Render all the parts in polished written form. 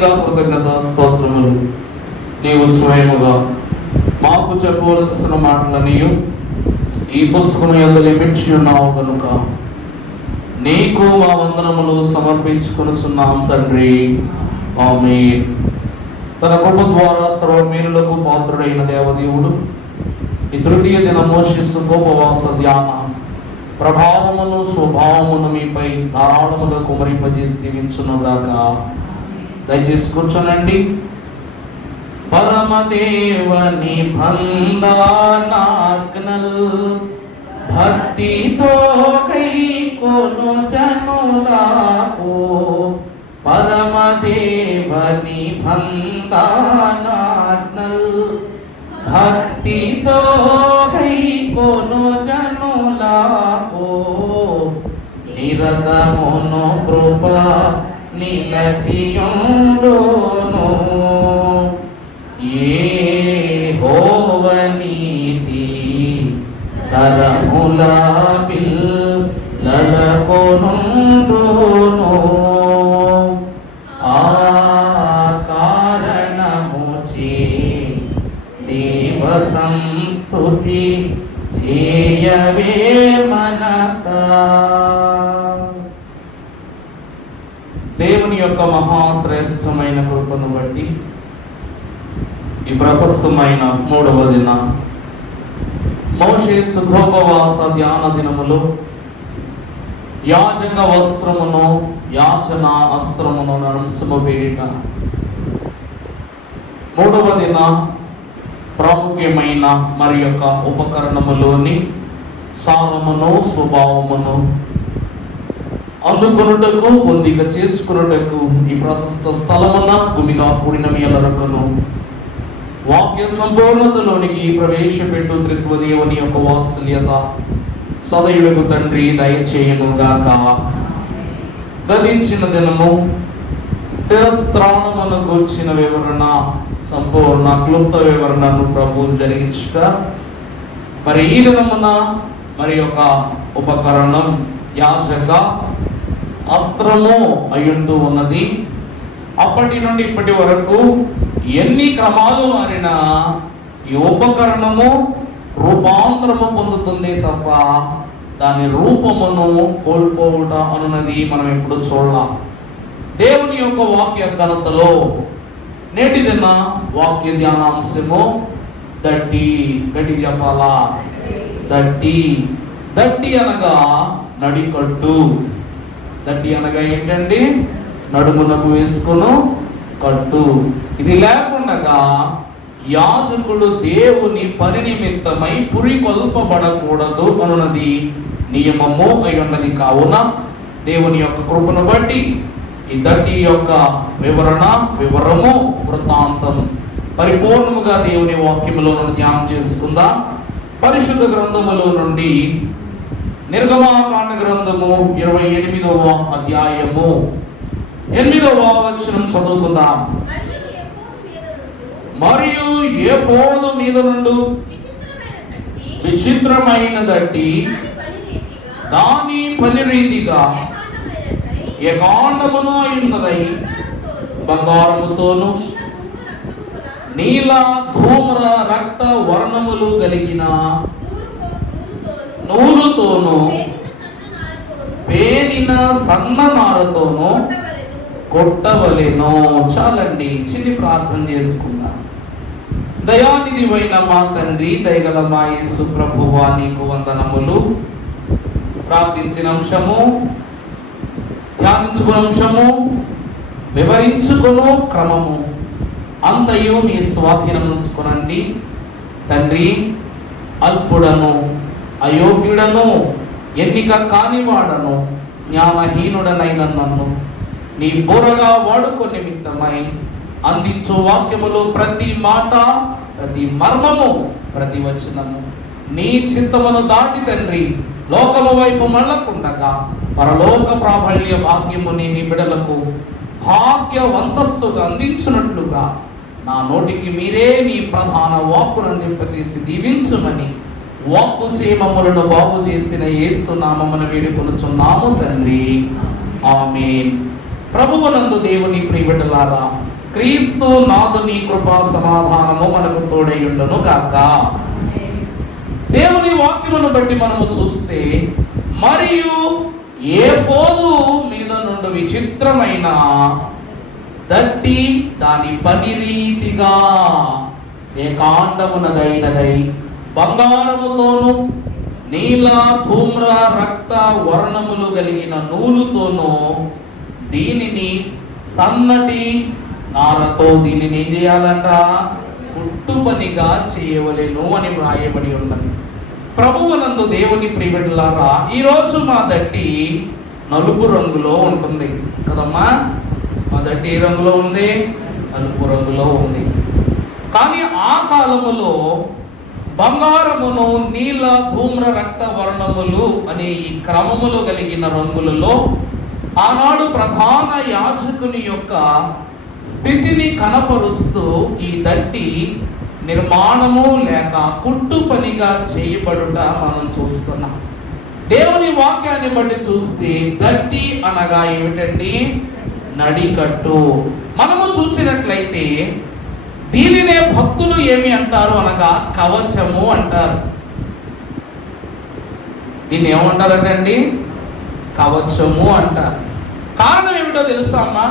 కృతజ్ఞత స్తోత్రములు. నీవు స్వయముగా మాకు చెప్పవలసిన మాటలని ఈ పుస్తకం యందు లిమిట్చి ఉన్నావు కనుక నీకు మా వందనములు సమర్పించుకొనుచున్నాం తండ్రి. ఆమేన్. తన కృప ద్వారా సర్వమేలులకు పాత్రుడైన దేవదేవుడు ఈ తృతీయ దినము శిశుకోపవాస ధ్యాన ప్రభావమును స్వభావమును మీపై ధారాళముగా కుమరింపజేసి దీవించునుగాక. దయచేసి కూర్చోనండి. పరమదేవని బంధనాగ్నల్ భక్తితో కైకొను జనులకు పరమదేవని బంధనాగ్నల్ భక్తితో కైకొను జనులకు నిరతమును కృప నిలచియుండును. యెహోవానీతి తరముల పిల్లలకొనుండును. ఆ కారణముచే దేవ సంస్తుతి చేయవే మనసా. దేవుని యొక్క మహాశ్రేష్టమైన కృపను బట్టి ఈ ప్రశస్తమైన 3వ దిన మోషే సుఖోపవాస ధ్యాన దినములో యాజక వస్త్రమును యాచన అస్త్రమును నడుంసుము పేరిట 3వ దిన ప్రాముఖ్యమైన మరి యొక్క ఉపకరణములోని సారమును స్వభావమును అందుకొనుటకు పొందిక చేసుకున్నటకు ఈ ప్రశస్త స్థలమున గుమిగా కూడిన మీ అందరకును వాక్య సంపూర్ణతలోనికి ప్రవేశపెట్టు త్రిత్వ దేవుని యొక్క వాత్సల్యత సదయులకు తండ్రి దయచేయునుగాక. గతించిన దినము శిరస్త్రాణమును గూర్చిన వివరణ సంపూర్ణ క్లుప్త వివరణను ప్రభు జరిగించుట. మరి ఈ దినమున మరి యొక్క ఉపకరణం యాజక అస్త్రము అయ్యుంటూ ఉన్నది. అప్పటి నుండి ఇప్పటి వరకు ఎన్ని క్రమాలు మారినా ఈ ఉపకరణము రూపాంతరము పొందుతుంది తప్ప దాని రూపమును కోల్పోవుట అనున్నది మనం ఎప్పుడు చూడాల. దేవుని యొక్క వాక్య ఘనతలో నేటి దిన వాక్య ధ్యానాంశము దట్టి గట్టి చెప్పాలా. దట్టి అనగా నడికట్టు. దట్టి అనగా ఏంటండి? నడుమునకు వేసుకును కట్టు. ఇది లేకుండా యాజకుడు దేవుని పని నిమిత్తమై పురికొల్పబడకూడదు అనున్నది నియమము అయి ఉన్నది. కావున దేవుని యొక్క కృపను బట్టి ఈ దట్టి యొక్క వివరము వృత్తాంతం పరిపూర్ణముగా దేవుని వాక్యములో నుండి ధ్యానం చేసుకుందాం. పరిశుద్ధ గ్రంథములో నుండి నిర్గమాకాండ గ్రంథము 28వ అధ్యాయము 8వ వచనం చదువుకుందాం. మరియు ఏఫోదు మీద నుండి విచిత్రమైన దట్టి దాని పని రీతిగా ఏకాండమును ఉన్నదై బంగారముతోను నీల ధూమ్ర రక్త వర్ణములు కలిగిన నూలుతోను పేనిన సన్న నారతోను కొట్టవలెను. చాలండి, చిన్ని ప్రార్థన చేసుకుందాం. దయానిధివైన మా తండ్రి, దయగల మా యేసు ప్రభువా, నీకు వందనములు. ప్రార్థించిన అంశము, ధ్యానించుకున్న అంశము, వివరించుకును క్రమము అంతయు మీ స్వాధీనం ఉంచుకునండి తండ్రి. అల్పుడను, అయోగ్యుడను, ఎన్నిక కానివాడను, జ్ఞానహీనుడనైన నన్ను నీ బోరగా వాడుకో నిమిత్తమై అందించు వాక్యములు ప్రతి మాట, ప్రతి మర్మము, ప్రతి వచనము నీ చిత్తమును దాటి తండ్రి లోకము వైపు మళ్ళకుండగా పరలోక ప్రాబల్య భాగ్యముని నీ బిడలకు భాగ్యవంతస్సుగా అందించున్నట్లుగా నా నోటికి మీరే నీ ప్రధాన వాక్కును అందింపచేసి దీవించుమని వాక్కు చేయమములను బాగు చేసిన యేసు నామమున వేడుకొనుచున్నాము తండ్రి. ఆమేన్. ప్రభువునందు దేవుని ప్రియబిడ్డలారా, క్రీస్తు నాథుని కృపా సమాధానము మనకు తోడైయుండును గాక. దేవుని వాక్యమును బట్టి మనము చూస్తే, మరియు ఏఫోదు మీద నుండి విచిత్రమైన దట్టి దాని పని రీతిగా ఏకాండమునదైనదై బంగారముతోను నీల ధూమ్ర రక్త వర్ణములు కలిగిన నూలుతోనూ దీనిని సన్నటి నారతో దీనిని ఏం చేయాలంట? కుట్టు పనిగా చేయవలెను అని వ్రాయబడి ఉన్నది. ప్రభువునందు దేవుని ప్రియబిడ్డలారా, ఈరోజు మా దట్టి నలుపు రంగులో ఉంటుంది కదమ్మా. మా దట్టి ఏ రంగులో ఉంది? నలుపు రంగులో ఉంది. కానీ ఆ కాలములో బంగారమును నీల ధూమ్ర రక్త వర్ణములు అనే ఈ క్రమములు కలిగిన రంగులలో ఆనాడు ప్రధాన యాజకుని యొక్క స్థితిని కనపరుస్తూ ఈ దట్టి నిర్మాణము లేక కుట్టు పనిగా చేయబడుట మనం చూస్తున్నాం. దేవుని వాక్యాన్ని బట్టి చూస్తే దట్టి అనగా ఏమిటండి? నడికట్టు. మనము చూసినట్లయితే దీనినే భక్తులు ఏమి అంటారు అనగా కవచము అంటారు. దీన్ని ఏమంటారటండి? కవచము అంటారు. కారణం ఏమిటో తెలుసా అమ్మా?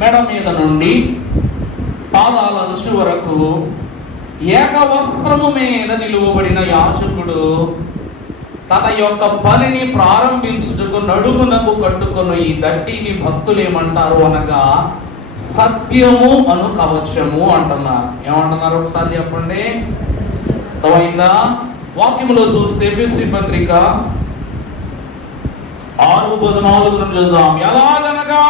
మెడ మీద నుండి పాదాల అంచు వరకు ఏకవస్త్రము మీద నిలువబడిన యాజకుడు తన యొక్క పనిని ప్రారంభించుటకు నడుమునకు కట్టుకున్న ఈ దట్టిని భక్తులు ఏమంటారు అనగా సత్యము అను కవచము అంటున్నారు. ఏమంటున్నారు ఒకసారి చెప్పండి. అర్థమైందా? వాక్యములో చూస్తే ఎఫెసీ పత్రిక 6:14 నుండి చూద్దాం. ఎలాగనగా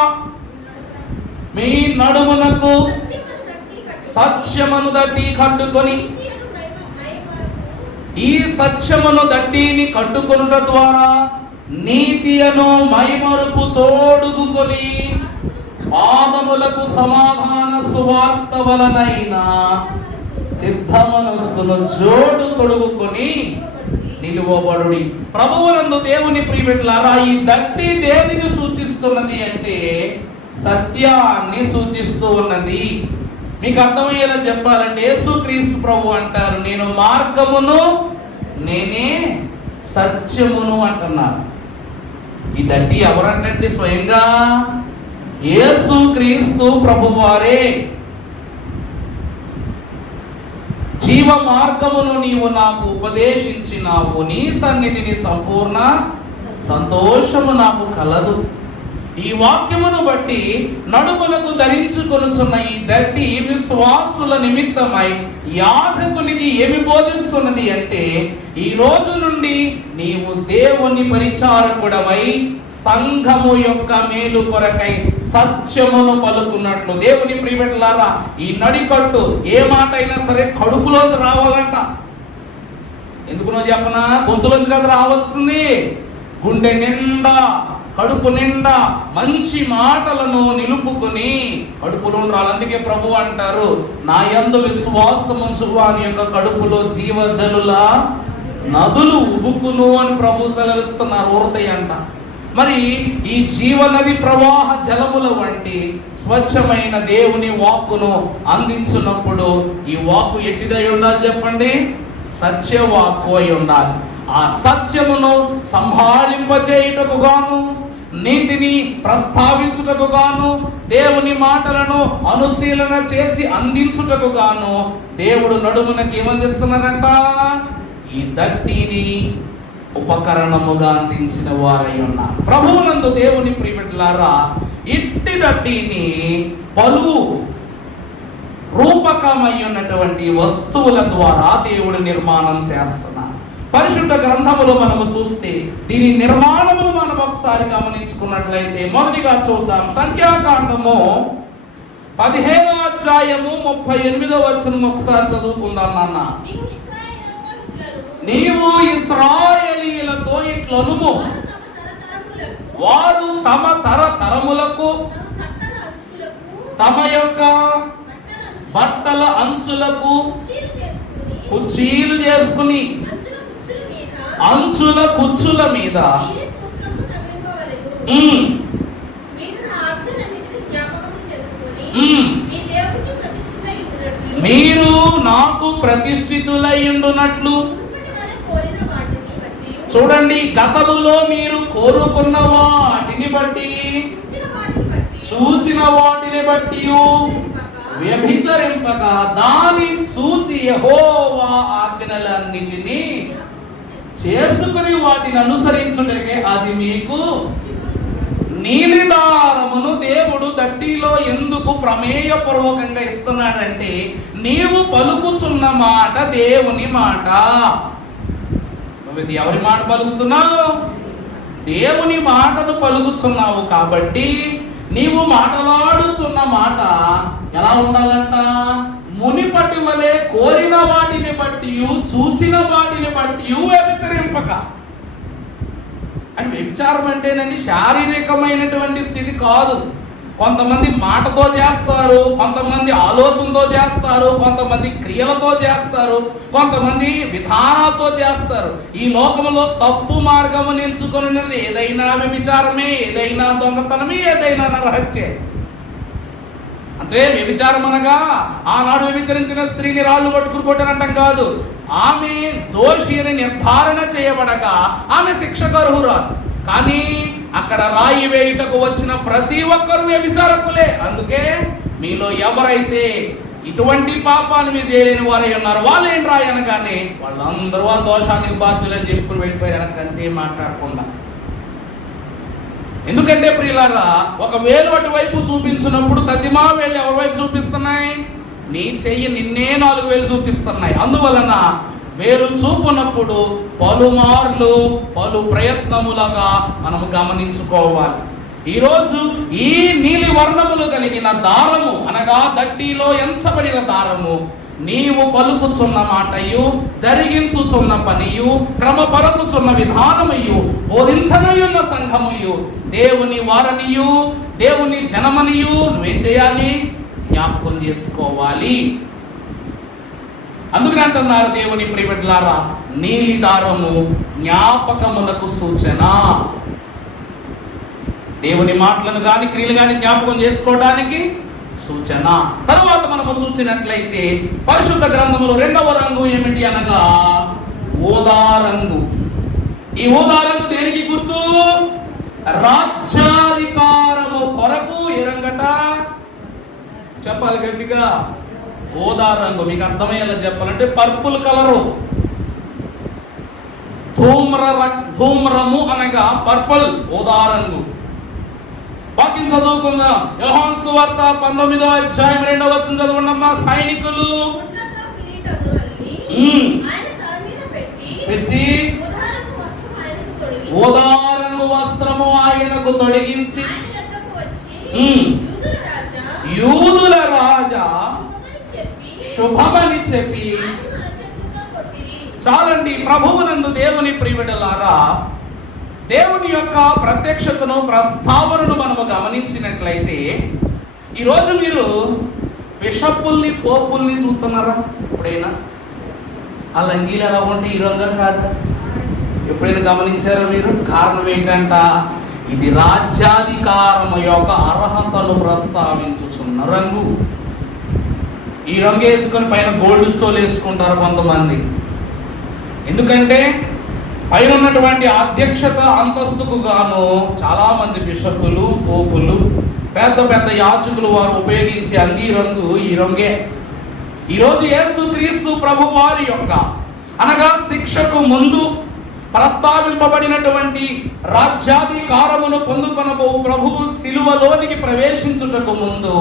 మీ నడుమునకు సత్యమును దట్టి కట్టుకొని, ఈ సత్యమును దట్టిని కట్టుకొనుట ద్వారా నీతి అను మైమరుపు తోడుగుకొని పాదములకు సమాధాన సువార్త వలనైన సిద్ధ మనస్సును జోడు తొడుగుకొని నిలువబడుడి. ప్రభువునందు దేవుని ప్రియబిడ్డలారా, ఈ దట్టి దేనిని సూచిస్తున్నది అంటే సత్యాన్ని సూచిస్తూ ఉన్నది. మీకు అర్థమయ్యేలా చెప్పాలంటే యేసుక్రీస్తు ప్రభు అంటారు, నేను మార్గమును నేనే సత్యమును అంటున్నారు. ఈ దట్టి ఎవరంటే స్వయంగా యేసుక్రీస్తు ప్రభువారే. జీవ మార్గమును నీవు నాకు ఉపదేశించినావు, నీ సన్నిధిని సంపూర్ణ సంతోషము నాకు కలదు. ఈ వాక్యమును బట్టి నడుములకు ధరించుకొనుచున్న ఈ దట్టి విశ్వాసుల నిమిత్తమై యాజకునికి ఏమి బోధిస్తున్నది అంటే, ఈ రోజు నుండి నీవు దేవుని పరిచారకుడమై సంఘము యొక్క మేలు కొరకై సత్యమును పలుకున్నట్లు. దేవుని ప్రియబిడ్డలారా, ఈ నడికట్టు ఏ మాట అయినా సరే కడుపులోకి రావాలంట. ఎందుకునో చెప్పనా? గొంతులోకి కదా రావాల్సింది. గుండె నిండా కడుపు నిండా మంచి మాటలను నిలుపుకొని కడుపులో ఉండాలి. అందుకే ప్రభు అంటారు, నా యందు విశ్వాసముంచు వాని యొక్క కడుపులో జీవజలుల నదులు ఉబుకును అని ప్రభు సెలవిస్తున్నారు. ఊరతాయి అంట. మరి ఈ జీవనది ప్రవాహ జలముల వంటి స్వచ్ఛమైన దేవుని వాక్కును అందించినప్పుడు ఈ వాక్కు ఎట్టిదై ఉండాలి చెప్పండి? సత్యవాక్కు అయి ఉండాలి. ఆ సత్యమును సంభాళింపజేయుటకు గాను, నీతిని ప్రస్తావించుటకు గాను, దేవుని మాటలను అనుశీలన చేసి అందించుటకు గాను దేవుడు నడుమునకి ఏమందిస్తున్నారంట? ఈ దట్టిని ఉపకరణముగా అందించిన వారై ఉన్నారు. ప్రభువునందు దేవుని ప్రియబిడ్డలారా, ఇట్టి దట్టిని పలు రూపకమై ఉన్నటువంటి వస్తువుల ద్వారా దేవుడు నిర్మాణం చేస్తున్నారు. పరిశుద్ధ గ్రంథములో మనము చూస్తే దీని నిర్మాణమును మనం ఒకసారి గమనించుకున్నట్లయితే మొదటిగా చూద్దాం. సంఖ్యాకాండము 15వ అధ్యాయము 38వ వచనం ఒకసారి చదువుకుందాం నాన్న. నీవు ఇశ్రాయేలీయులతో ఇట్లనుము, వారు తమ తరతరములకు తమ యొక్క బట్టల అంచులకు కుర్చీలు చేసుకుని అంచుల కుచ్చుల మీద మీరు నా ఆజ్ఞలన్నిటిని జ్ఞాపకము చేసుకొని మ్మ్. మీ దేవునికి ప్రతిష్ఠితులై ఉండునట్లు మీరు నాకు ప్రతిష్ఠితులై ఉండునట్లు. మునుపటిగానే కోరిన వాటిని బట్టి చూడండి, గతములో మీరు కోరుకున్న వాటిని బట్టి, చూచిన వాటిని బట్టి వ్యభిచరింపక దాని చూచి యెహోవా ఆజ్ఞలన్నిటినీ చేసుకుని వాటిని అనుసరించుటకే అది మీకు. నీలిదారమును దేవుడు దట్టిలో ఎందుకు ప్రమేయపూర్వకంగా ఇస్తున్నాడంటే, నీవు పలుకుచున్న మాట దేవుని మాట. నువ్వు ఇది ఎవరి మాట పలుకుతున్నావు? దేవుని మాటను పలుకుచున్నావు. కాబట్టి నీవు మాటలాడుచున్న మాట ఎలా ఉండాలంట? మునిపటి వలె కోరిన వాటిని బట్టి, చూచిన వాటిని బట్టి వ్యభిచరింపక. అని వ్యభిచారం అంటేనండి శారీరకమైనటువంటి స్థితి కాదు. కొంతమంది మాటతో చేస్తారు, కొంతమంది ఆలోచనతో చేస్తారు, కొంతమంది క్రియలతో చేస్తారు, కొంతమంది విధానాలతో చేస్తారు. ఈ లోకంలో తప్పు మార్గం ఎంచుకున్నది ఏదైనా వ్యభిచారమే, ఏదైనా దొంగతనమే, ఏదైనా నరహత్యే. అంటే వ్యభిచారం అనగా ఆనాడు వ్యభిచరించిన స్త్రీని రాళ్ళు పట్టుకుని కొట్టానంటాం కాదు. ఆమె దోషి అని నిర్ధారణ చేయబడగా ఆమె శిక్షకు అర్హురాలు. కానీ అక్కడ రాయి వేయుటకు వచ్చిన ప్రతి ఒక్కరూ వ్యభిచారకులే. అందుకే మీలో ఎవరైతే ఇటువంటి పాపాలు మీరు చేయలేని వారై ఉన్నారు, వాళ్ళు ఏం రాయి అనగానే వాళ్ళందరూ ఆ దోషానికి బాధ్యులని చెప్పుకుని వెళ్ళిపోయారు. అంతే మాట్లాడకుండా. ఎందుకంటే ప్రియులారా, ఒక వేలు అటువైపు చూపించినప్పుడు తదిమా వేలు ఎవరి వైపు చూపిస్తున్నాయి? నీ చెయ్యి నిన్నే 4 వేలు చూపిస్తున్నాయి. అందువలన వేలు చూపునప్పుడు పలుమార్లు పలు ప్రయత్నములుగా మనం గమనించుకోవాలి. ఈరోజు ఈ నీలి వర్ణములు కలిగిన దారము అనగా దట్టిలో ఎంచబడిన దారము నీవు పలుకుచున్న మాటయు, జరిగించుచున్న పనియు, క్రమపరచుచున్న విధానమయు, బోధించనయున్న సంఘముయు, దేవుని వారనియు, దేవుని జనమనియు నువ్వేం చేయాలి? జ్ఞాపకం చేసుకోవాలి. అందుకని అంటున్నారు దేవుని ప్రియబిడ్డలారా, నీలి దారము జ్ఞాపకములకు సూచన. దేవుని మాటలను గాని క్రియలు గాని జ్ఞాపకం చేసుకోవడానికి సూచన. తరువాత మనము చూసినట్లయితే పరిశుద్ధ గ్రంథములో 2వ రంగు ఏమిటి అనగా ఊదా రంగు. ఈ ఊదా రంగు దేనికి గుర్తు? రాజ్యాధికారము కొరకు. ఏ రంగట? చెప్పాలి గట్టిగా. ఊదా రంగు. మీకు అర్థమయ్యేలా చెప్పాలంటే పర్పుల్ కలరు. ధూమ్రము అనగా పర్పుల్, ఊదా రంగు. వాక్యం చదువుకుందాం. యోహాను సువార్త 19వ అధ్యాయం 2వ వచనం చదవండమ్మా. సైనికులు పెట్టి ఊదా రంగు వస్త్రము ఆయనకు తొడిగించి, యూదుల రాజా శుభమని చెప్పి. చాలండి. ప్రభువునందు దేవుని ప్రియబిడ్డలారా, దేవుని యొక్క ప్రత్యక్షతను, ప్రస్తావనను మనము గమనించినట్లయితే, ఈరోజు మీరు బిషప్పుల్ని, పోపుల్ని చూస్తున్నారా? ఎప్పుడైనా ఆ లంగీలు ఎలా ఉంటే ఈ రంగు కాదా? ఎప్పుడైనా గమనించారా మీరు? కారణం ఏంటంట? ఇది రాజ్యాధికారము యొక్క అర్హతను ప్రస్తావించుచున్న రంగు. ఈ రంగు వేసుకొని పైన గోల్డ్ స్టోల్ వేసుకుంటారు కొంతమంది. ఎందుకంటే పైన ఉన్నటువంటి అధ్యక్షత అంతస్తుకు గాను చాలా మంది బిషపులు, పోపులు, పెద్ద పెద్ద యాజకులు వారు ఉపయోగించే అంగీ రంగు ఈ రంగే. ఈరోజు యేసుక్రీస్తు ప్రభు వారి యొక్క అనగా శిక్షకు ముందు ప్రస్తావింపబడినటువంటి రాజ్యాధికారమును పొందుకొనబో ప్రభువు సిలువలోనికి ప్రవేశించుటకు ముందు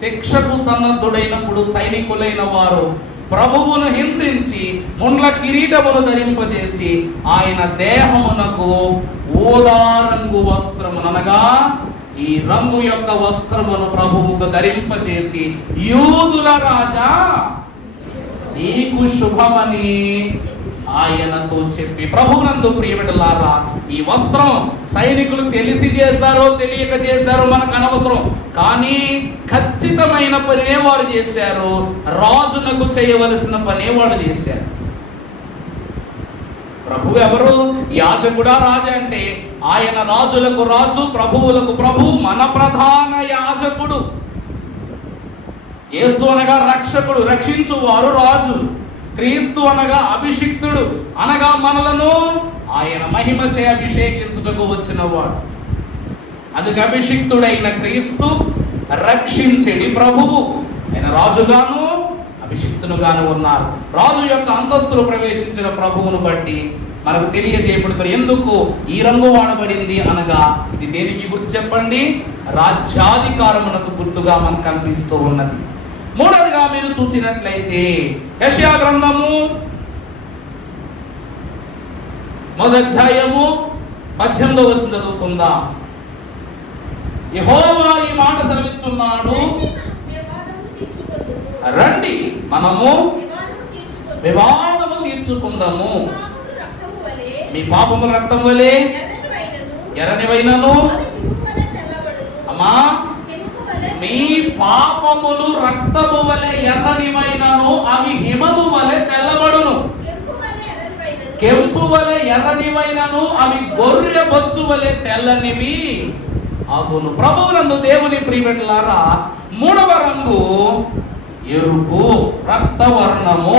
శిక్షకు సన్నద్ధుడైనప్పుడు సైనికులైన వారు ప్రభువును హింసించి ముండ్ల కిరీటమును ధరింపజేసి ఆయన దేహమునకు ఊదా రంగు వస్త్రమును అనగా ఈ రంగు యొక్క వస్త్రమును ప్రభువుకు ధరింపజేసి, యూదుల రాజా నీకు శుభమని ఆయనతో చెప్పి. ప్రభువునందు ప్రియబిడ్డలారా, ఈ వస్త్రం సైనికులు తెలిసి చేశారో తెలియక చేశారో మనకు అనవసరం. కానీ ఖచ్చితమైన పనినే వారు చేశారు. రాజునకు చేయవలసిన పనే వాడు చేశారు. ప్రభువు ఎవరు? యాజకుడా రాజు అంటే ఆయన రాజులకు రాజు, ప్రభువులకు ప్రభువు, మన ప్రధాన యాజకుడు. యేసు అనగా రక్షకుడు, రక్షించువారు రాజు. క్రీస్తు అనగా అభిషిక్తుడు, అనగా మనలను ఆయన మహిమచే అభిషేకించుటకు వచ్చినవాడు. అందుకు అభిషిక్తుడైన క్రీస్తు రక్షించేది ప్రభువు. ఆయన రాజుగాను అభిషిక్తునుగాను ఉన్నారు. రాజు యొక్క అంతస్తులు ప్రవేశించిన ప్రభువును బట్టి మనకు తెలియజేయబడుతుంది. ఎందుకు ఈ రంగు వాడబడింది అనగా ఇది దేనికి గుర్తు చెప్పండి? రాజ్యాధికారమునకు గుర్తుగా మనకు కనిపిస్తూ ఉన్నది. మూడవదిగా మీరు చూసినట్లయితే యెషయా గ్రంథము 1వ అధ్యాయము 18వ వచనం చదువుకుందాం. యెహోవా ఈ మాట సెలవిస్తున్నాడు, రండి మనము వివాదము తీర్చుకుందాము. మీ పాపము రక్తం వలె ఎర్రనివైనను, అమ్మా మీ పాపములు రక్తము వలె ఎర్రనివైనను అవి హిమము వలె తెల్లబడును. కెంపు వలె ఎర్రనివైనను అవి గొర్రె బొచ్చు వలె తెల్లనివి అగును. ప్రభువునందు దేవుని ప్రియబిడ్డలారా, మూడవ రంగు ఎరుపు, రక్తవర్ణము.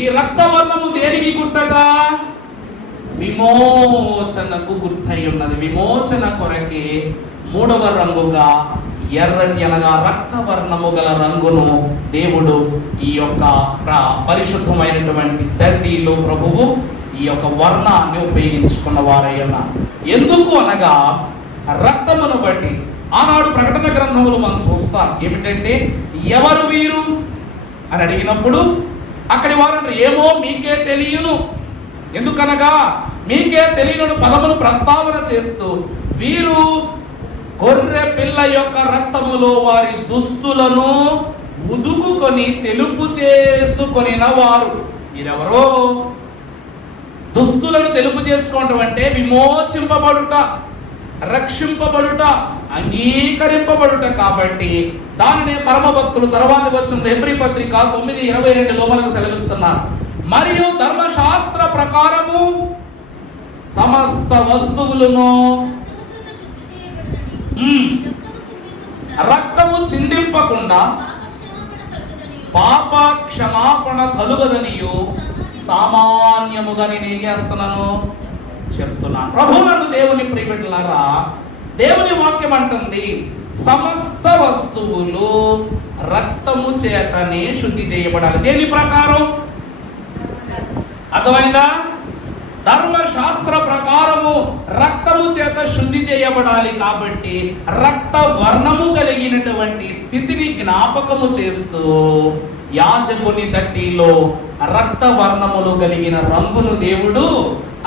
ఈ రక్తవర్ణము దేనికి గుర్తట? విమోచనకు గుర్తయి ఉన్నది. విమోచన కొరకే మూడవ రంగుగా ఎర్రటి అనగా రక్తవర్ణము గల రంగును దేవుడు ఈ యొక్క పరిశుద్ధమైనటువంటి ధర్తిలో ప్రభువు ఈ యొక్క వర్ణాన్ని ఉపయోగించుకున్న వారై ఉన్నారు. ఎందుకు అనగా రక్తమును బట్టి ఆనాడు ప్రకటన గ్రంథములు మనం చూస్తాం. ఏమిటంటే ఎవరు వీరు అని అడిగినప్పుడు అక్కడి వారు ఏమో మీకే తెలియను, ఎందుకనగా మీకే తెలియను పదమును ప్రస్తావన చేస్తూ వీరు గొర్రె పిల్ల యొక్క రక్తములో వారి దుస్తులను ఉదుకుకొని తెలుపు చేసుకొనిన వారు. మీరెవరో? దుస్తులను తెలుపు చేసుకోవటం అంటే విమోచింపబడుట, రక్షింపబడుట, అంగీకరింపబడుట. కాబట్టి దానినే పరమ భక్తులు తర్వాత వచ్చిన హెబ్రీ పత్రిక 9:22లో మనకు సెలవిస్తున్నారు. మరియు ధర్మశాస్త్ర ప్రకారము సమస్త వస్తువులను రక్తము చిందింపకుండా పాప క్షమాపణ కలుగదనియు సామాన్యముగా నేను ఏం చేస్తున్నాను చెప్తున్నాను. ప్రభువునందు దేవుని ప్రియబిడ్డలారా, దేవుని వాక్యం అంటుంది సమస్త వస్తువులు రక్తము చేతనే శుద్ధి చేయబడాలి. దేని ప్రకారం? అర్థమైందా? ధర్మశాస్త్ర ప్రకారము రక్తము చేత శుద్ధి చేయబడాలి. కాబట్టి రక్త వర్ణము కలిగినటువంటి స్థితిని జ్ఞాపకము చేస్తూ యాజకుని దట్టిలో రక్త వర్ణములు కలిగిన రంగును దేవుడు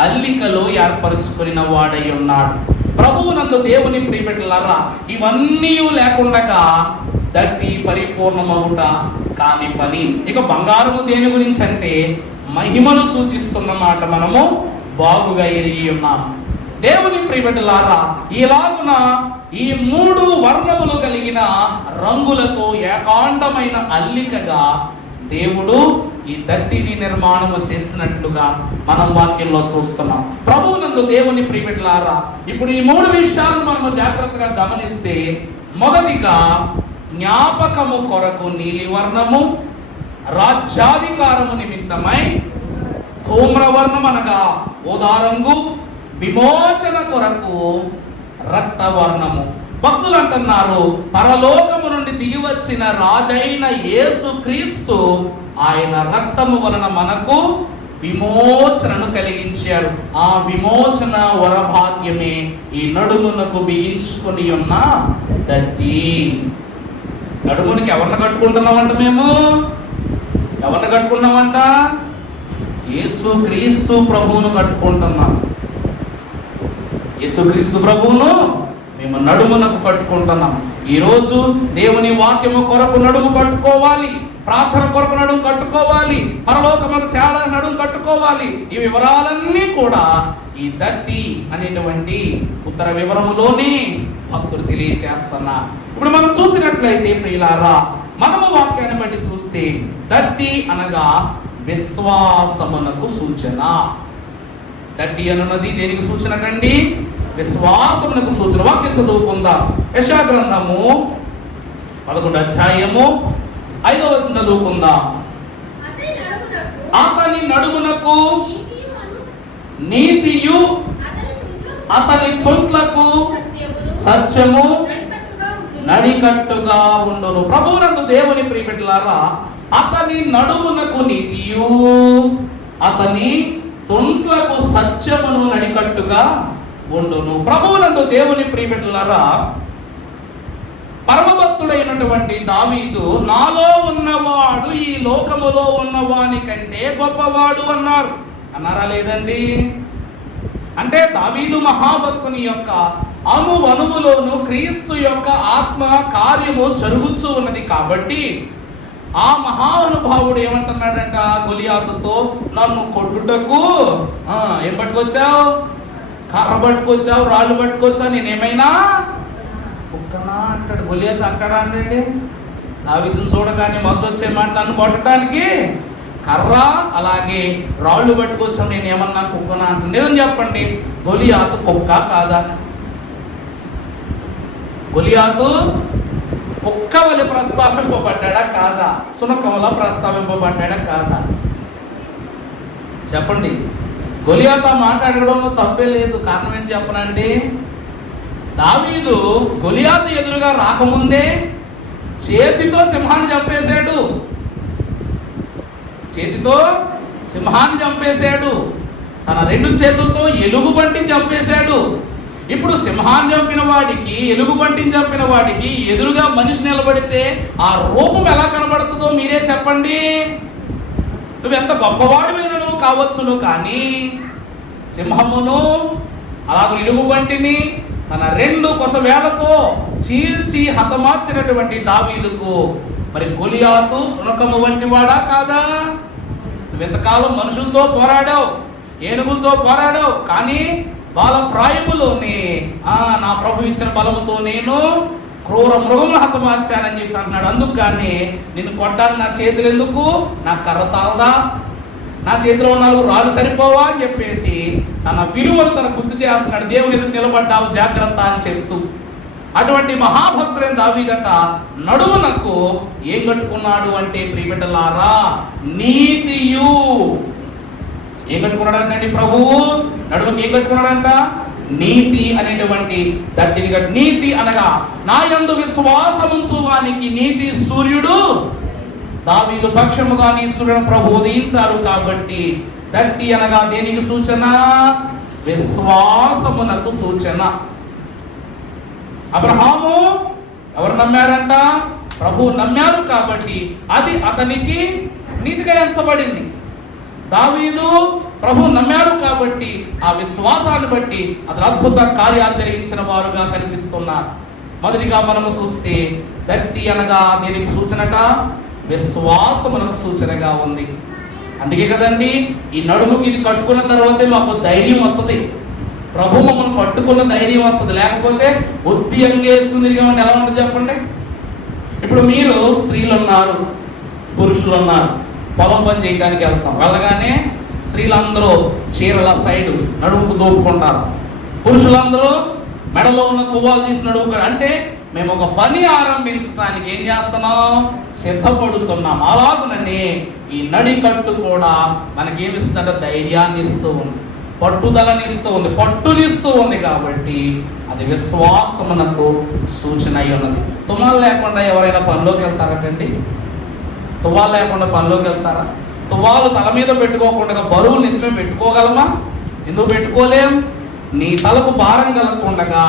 అల్లికలో ఏర్పరచుకున్న వాడై ఉన్నాడు. ప్రభువునందు దేవుని ప్రియబిడ్డలారా, ఇవన్నీ లేకుండా దట్టి పరిపూర్ణమవుట కాని పని. ఇక బంగారము దేని గురించి అంటే మహిమను సూచిస్తున్న మాట మనము బాగుగా ఎరిగి ఉన్నాం. దేవుని ప్రియబిడ్డలారా, ఇలాగున ఈ మూడు వర్ణములు కలిగిన రంగులతో ఏకాండమైన అల్లికగా దేవుడు ఈ దట్టిని నిర్మాణము చేసినట్లుగా మనం వాక్యంలో చూస్తున్నాం. ప్రభువునందు దేవుని ప్రియబిడ్డలారా, ఇప్పుడు ఈ మూడు విషయాలను మనము జాగ్రత్తగా గమనిస్తే, మొదటిగా జ్ఞాపకము కొరకు నీలి వర్ణము, రాజ్యాధికారము నిమిత్తమై ధూమ్రవర్ణం అనగా ఊదారంగు, విమోచన కొరకు రక్తవర్ణము. భక్తులు అంటున్నారు, పరలోకము నుండి దిగి వచ్చిన రాజైన యేసు క్రీస్తు ఆయన రక్తము వలన మనకు విమోచనను కలిగించారు. ఆ విమోచన వరభాగ్యమే ఈ నడుమునకు బిగించుకొని ఉన్న దట్టి. నడుమునికి ఎవరిని కట్టుకుంటున్నామంట? మేము ఎవరిని కట్టుకున్నామంట? యేసు క్రీస్తు ప్రభువును కట్టుకుంటున్నాం. యేసు క్రీస్తు ప్రభువును మేము నడుమునకు కట్టుకుంటున్నాం. ఈరోజు దేవుని వాక్యము కొరకు నడుము కట్టుకోవాలి, ప్రార్థన కొరకు నడుము కట్టుకోవాలి, పరలోకములకు చాలా నడుము కట్టుకోవాలి. ఈ వివరాలన్నీ కూడా ఈ దట్టి అనేటువంటి ఉత్తర వివరములోనే భక్తులు తెలియచేస్తున్నారు. ఇప్పుడు మనం చూసినట్లయితే ప్రియులారా, మనము వాక్యాన్ని బట్టి చూస్తే దట్టి అనగా విశ్వాసమునకు సూచన. దట్టి అనున్నది దేనికి సూచనటండి? విశ్వాసమునకు సూచన. వాక్యం చదువుకుందాం. యెషయా గ్రంథము 11వ అధ్యాయము 5వ వచనం చదువుకుందాం. అతని నడుమునకు నీతియు అతని తొంట్లకు సత్యము నడికట్టుగా ఉండును. ప్రభువునందు దేవుని ప్రియబిడ్డలారా, అతని నడుమునకు నీతియు అతని తొంట్లకు సత్యమును నడికట్టుగా ఉండును. ప్రభువునందు దేవుని ప్రియబిడ్డలారా, పరమభక్తుడైనటువంటి దావీదు, నాలో ఉన్నవాడు ఈ లోకములో ఉన్నవాని కంటే గొప్పవాడు అన్నారా లేదండి? అంటే దావీదు మహాభక్తుని యొక్క అణువణువులోను క్రీస్తు యొక్క ఆత్మ కార్యము జరుగుతూ ఉన్నది కాబట్టి ఆ మహానుభావుడు ఏమంటున్నాడంట గొలియాతుతో, నన్ను కొట్టుటకు ఏం పట్టుకొచ్చావు? కర్ర పట్టుకొచ్చావు, రాళ్ళు పట్టుకొచ్చావు, నేనేమైనా కుక్కనా అంటాడు. గొలియాతు అంటాడా అండి? దావీదును చూడగానే మొదలు వచ్చేమాట నన్ను కొట్టడానికి కర్ర అలాగే రాళ్ళు పట్టుకొచ్చావు, నేను ఏమన్నా కుక్కనా అంటాను. నిజం చెప్పండి, గొలియాతు కుక్క కాదా? గొలియాతు కుక్క వలె ప్రస్తావింపబడ్డా కాదా? సునక వల్ల ప్రస్తావింపబడ్డా కాదా? చెప్పండి. గొలియాతు మాట్లాడడంలో తప్పే లేదు. కారణం ఏంటి చెప్పనండి? దావీదు గొలియాతు ఎదురుగా రాకముందే చేతితో సింహాన్ని చంపేశాడు. చేతితో సింహాన్ని చంపేశాడు. తన 2 చేతులతో ఎలుగుబంటిని చంపేశాడు. ఇప్పుడు సింహాన్ని చంపిన వాడికి, ఎలుగుబంటిని చంపిన వాడికి ఎదురుగా మనిషి నిలబడితే ఆ రూపం ఎలా కనబడుతుందో మీరే చెప్పండి. నువ్వెంత గొప్పవాడివైనా నువ్వు కావచ్చును, కానీ సింహమును అలాగే ఎలుగుబంటిని తన 2 కొసవేళ్లతో చీల్చి హతమార్చినటువంటి దావీదుకు మరి గొలియాతు సునకము వంటి వాడా కాదా? నువ్వెంతకాలం మనుషులతో పోరాడావు, ఏనుగులతో పోరాడావు, కానీ బాల ప్రాయములోనే నా ప్రభు ఇచ్చిన బలముతో నేను క్రూర మృగములు హతమార్చానని చెప్పి అంటున్నాడు. అందుకు కానీ నిన్ను కొట్టాలి నా చేతులు ఎందుకు? నా కర్ర చాలదా? నా చేతిలో 4 రాళ్ళు సరిపోవా అని చెప్పేసి తన విలువను తన గుర్తు చేస్తున్నాడు. దేవుని ఎదురు నిలబడ్డావు, జాగ్రత్త అని చెప్తూ. అటువంటి మహాభక్తుడైన దావీదట నడుమునకు ఏం కట్టుకున్నాడు అంటే ప్రియబిడ్డలారా, నీతియు. ఏం కట్టుకున్నాడంటే ప్రభువు నడుముకి ఏం కట్టుకున్నాడంట? నీతి అనేటువంటి దట్టిని కట్టు. నీతి అనగా నా యందు విశ్వాసముంచు వానికి నీతి సూర్యుడు దావీదు పక్షముగా నీ సూర్యుడు ప్రభు ఉదయించారు. కాబట్టి దట్టి అనగా దేనికి సూచన? విశ్వాసమునకు సూచన. అబ్రహాము ఎవరు నమ్మారంట? ప్రభు నమ్మారు కాబట్టి అది అతనికి నీతిగా ఎంచబడింది. దావీదు ప్రభు నమ్మారు కాబట్టి ఆ విశ్వాసాన్ని బట్టి అతను అద్భుత కార్యాలు జరిగించిన వారుగా కనిపిస్తున్నారు. మొదటిగా మనము చూస్తే దట్టి అనగా దీనికి సూచనట విశ్వాసమునకు సూచనగా ఉంది. అందుకే కదండి ఈ నడుముకి ఇది కట్టుకున్న తర్వాతే మాకు ధైర్యం వస్తుంది. ప్రభు మమ్మల్ని పట్టుకున్న ధైర్యం వస్తుంది. లేకపోతే ఒత్తి అంగేసుకుని తిరిగామంటే ఎలా ఉంటుంది చెప్పండి? ఇప్పుడు మీరు స్త్రీలు ఉన్నారు, పురుషులు ఉన్నారు, పొలం పని చేయడానికి వెళ్తాం. వెళ్ళగానే స్త్రీలందరూ చీరల సైడు నడుముకు దోపుకుంటారు, పురుషులందరూ మెడలో ఉన్న తువ్వాలు తీసి నడుముకు. అంటే మేము ఒక పని ఆరంభించడానికి ఏం చేస్తున్నాం? సిద్ధపడుతున్నాం. అలాగునని ఈ నడికట్టు కూడా మనకేమిస్తుందంటే ధైర్యాన్ని ఇస్తూ ఉంది, పట్టుదలని ఇస్తూ ఉంది, పట్టునిస్తూ ఉంది. కాబట్టి అది విశ్వాసమునకు సూచన అయి ఉన్నది. తుమ్మాలు లేకుండా ఎవరైనా పనిలోకి వెళ్తారటండి? తువ్వాలు లేకుండా పనిలోకి వెళ్తారా? తువ్వాలు తల మీద పెట్టుకోకుండా బరువులు నెత్తిమే పెట్టుకోగలమా? ఎందుకు పెట్టుకోలేం? నీ తలకు భారం కలగకుండగా,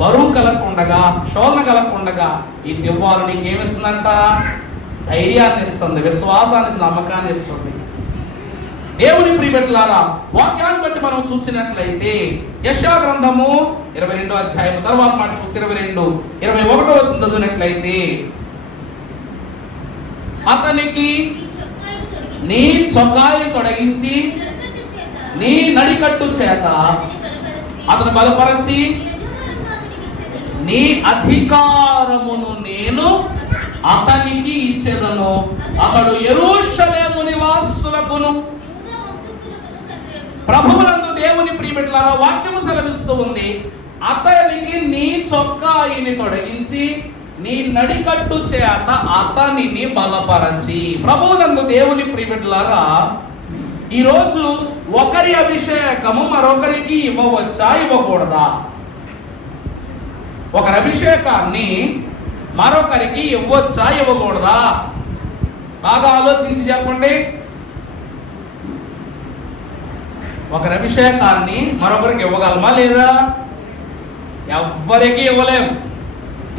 బరువు కలగకుండగా, శోధన కలగకుండగా ఈ తువ్వాలు నీకేమిస్తుందంట? ధైర్యాన్ని ఇస్తుంది, విశ్వాసాన్ని, నమ్మకాన్ని ఇస్తుంది. దేవుని ప్రియబిడ్డలారా, వాక్యాన్ని బట్టి మనం చూసినట్లయితే యెషయా గ్రంథము 22వ అధ్యాయం తర్వాత మాట చూస్తే 22-21 వచనం చదివినట్లయితే అతనికి నీ చొక్కాయి తొలగించి నీ నడికట్టు చేత అతను బలపరచి నీ అధికారమును నేను అతనికి ఇచ్చేదను, అతడు యెరూషలేము నివాసులకును ప్రభువునందు దేవుని ప్రియబిడ్డలారా వాక్యము సెలవిస్తూ ఉంది, అతనికి నీ చొక్కాయిని తొలగించి నీ నడికట్టు చేత అతనిని బలపరచి. ప్రభువునందు దేవుని ప్రియబిడ్డలారా, ఈరోజు ఒకరి అభిషేకము మరొకరికి ఇవ్వవచ్చా, ఇవ్వకూడదా? ఒకరి అభిషేకాన్ని మరొకరికి ఇవ్వచ్చా, ఇవ్వకూడదా? బాగా ఆలోచించి చెప్పండి. ఒకరి అభిషేకాన్ని మరొకరికి ఇవ్వగలమా లేదా? ఎవ్వరికి ఇవ్వలేము.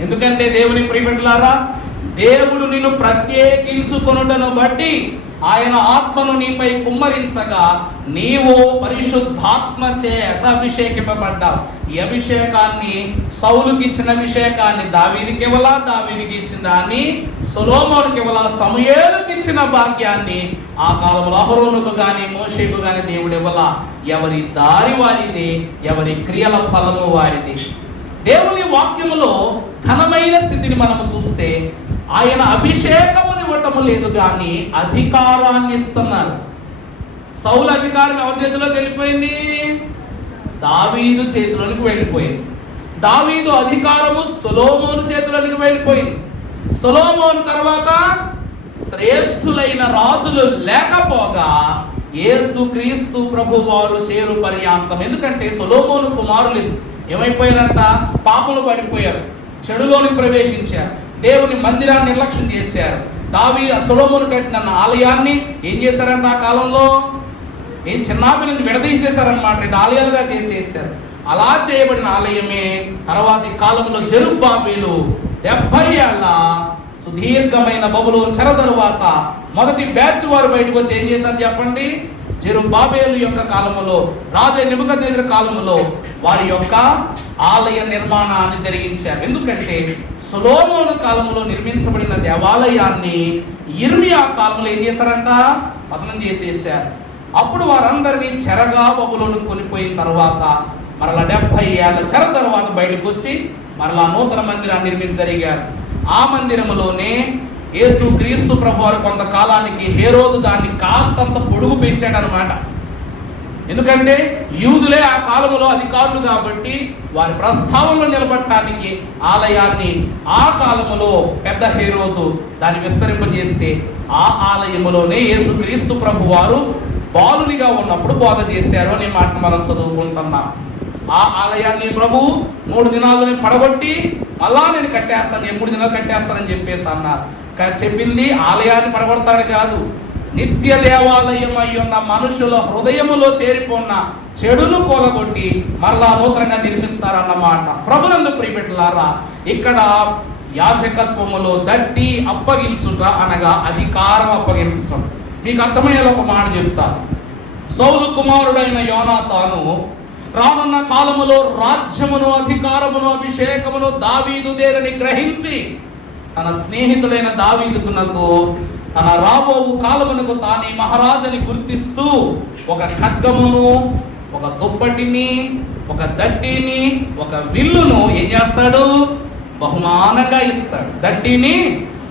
ఎందుకంటే దేవుని ప్రియబిడ్డలారా, దేవుడు నిన్ను ప్రత్యేకించుకొనుటను బట్టి ఆయన ఆత్మను నీపై కుమ్మరించగా నీవు పరిశుద్ధాత్మ చేత అభిషేకింపబడ్డావు. ఈ అభిషేకాన్ని, సౌలుకి ఇచ్చిన అభిషేకాన్ని దావీదుకి ఇవ్వలా, దావీదుకి ఇచ్చిన దాన్ని సొలొమోనుకి ఇవ్వలా, సమూయేలుకి ఇచ్చిన భాగ్యాన్ని ఆ కాలంలో అహరోనుకు గాని మోషేకు గాని దేవుడు ఇవ్వలా. ఎవరి దారి వారిది, ఎవరి క్రియల ఫలము వారిది. దేవుని వాక్యములో ఘనమైన స్థితిని మనము చూస్తే ఆయన అభిషేకముని ఇవ్వటము లేదు కానీ అధికారాన్ని ఇస్తున్నారు. సౌలు అధికారం ఎవరి చేతిలోకి వెళ్ళిపోయింది? దావీదు చేతిలోనికి వెళ్ళిపోయింది. దావీదు అధికారము సొలొమోను చేతిలోనికి వెళ్ళిపోయింది. సొలొమోను తర్వాత శ్రేష్ఠులైన రాజులు లేకపోగా యేసుక్రీస్తు ప్రభు వారు చేరు పర్యాంతం. ఎందుకంటే సొలొమోను కుమారులు ఏమైపోయారంట? పాపలు పడిపోయారు, చెడులోని ప్రవేశించారు, దేవుని మందిరాన్ని నిర్లక్ష్యం చేశారు. సొలొమోను కట్టిన ఆలయాన్ని ఏం చేశారంట? ఆ కాలంలో చిన్నాపి నుంచి విడదీసేశారనమాట, 2 ఆలయాలుగా చేసేసారు. అలా చేయబడిన ఆలయమే తర్వాతి కాలంలో జెరుబ్బాబెలు 70 ఏళ్ల సుదీర్ఘమైన బబులోను చెర తరువాత మొదటి బ్యాచ్ వారు బయటకు వచ్చి ఏం చేశారు చెప్పండి? జెరుబ్బాబెలు యొక్క కాలంలో, రాజు నెబుకద్నెజరు కాలంలో వారి యొక్క ఆలయ నిర్మాణాన్ని జరిగించారు. ఎందుకంటే సొలొమోను కాలంలో నిర్మించబడిన దేవాలయాన్ని యిర్మీయా కాలంలో ఏం చేశారంట? పతనం చేసేసారు. అప్పుడు వారందరినీ చెరగా బబులోను కొనిపోయిన తర్వాత మరలా 70 ఏళ్ల చెర తర్వాత బయటకు వచ్చి మరలా నూతన మందిరాన్ని నిర్మించగలిగారు. ఆ మందిరములోనే యేసుక్రీస్తు ప్రభు వారు కొంతకాలానికి హేరోదు దాన్ని కాస్తంత పొడుగు పెంచాడు అనమాట. ఎందుకంటే యూదులే ఆ కాలంలో అధికారులు కాబట్టి వారి ప్రస్తావనలో నిలబడటానికి ఆలయాన్ని ఆ కాలంలో పెద్ద హేరోదు దాన్ని విస్తరింపజేస్తే ఆ ఆలయములోనే యేసుక్రీస్తు ప్రభు వారు బాలునిగా ఉన్నప్పుడు బోధ చేశారు అనే మాట మనం చదువుకుంటున్నాం. ఆ ఆలయాన్ని ప్రభు 3 దినాలు పడగొట్టి మళ్ళా నేను కట్టేస్తాను, 3 దినాలు కట్టేస్తానని చెప్పేసి అన్నారు. చెప్పింది ఆలయాన్ని పడగొడతాడు కాదు, నిత్య దేవాలయం అయి ఉన్న మనుషుల హృదయములో చేరిపోన్న చెడును కూలగొట్టి మరలా నూతనంగా నిర్మిస్తారన్నమాట. ప్రభునందు ప్రియబిడ్డలారా, ఇక్కడ యాజకత్వములో దట్టి అప్పగించుట అనగా అధికారం అప్పగించటం. మీకు అర్థమయ్యేలా ఒక మాట చెప్తాను. సౌలు కుమారుడైన యోనాతాను రానున్న కాలములో రాజ్యమును, అధికారమును, అభిషేకమును దావీదుదేనని గ్రహించి తన స్నేహితుడైన దావీదునకు తన రాబోవు కాలమునకు తానే మహారాజుని గుర్తిస్తూ ఒక ఖడ్గమును, ఒక దుప్పటిని, ఒక దట్టిని, ఒక విల్లును ఏం చేస్తాడు? బహుమానంగా ఇస్తాడు. దట్టిని,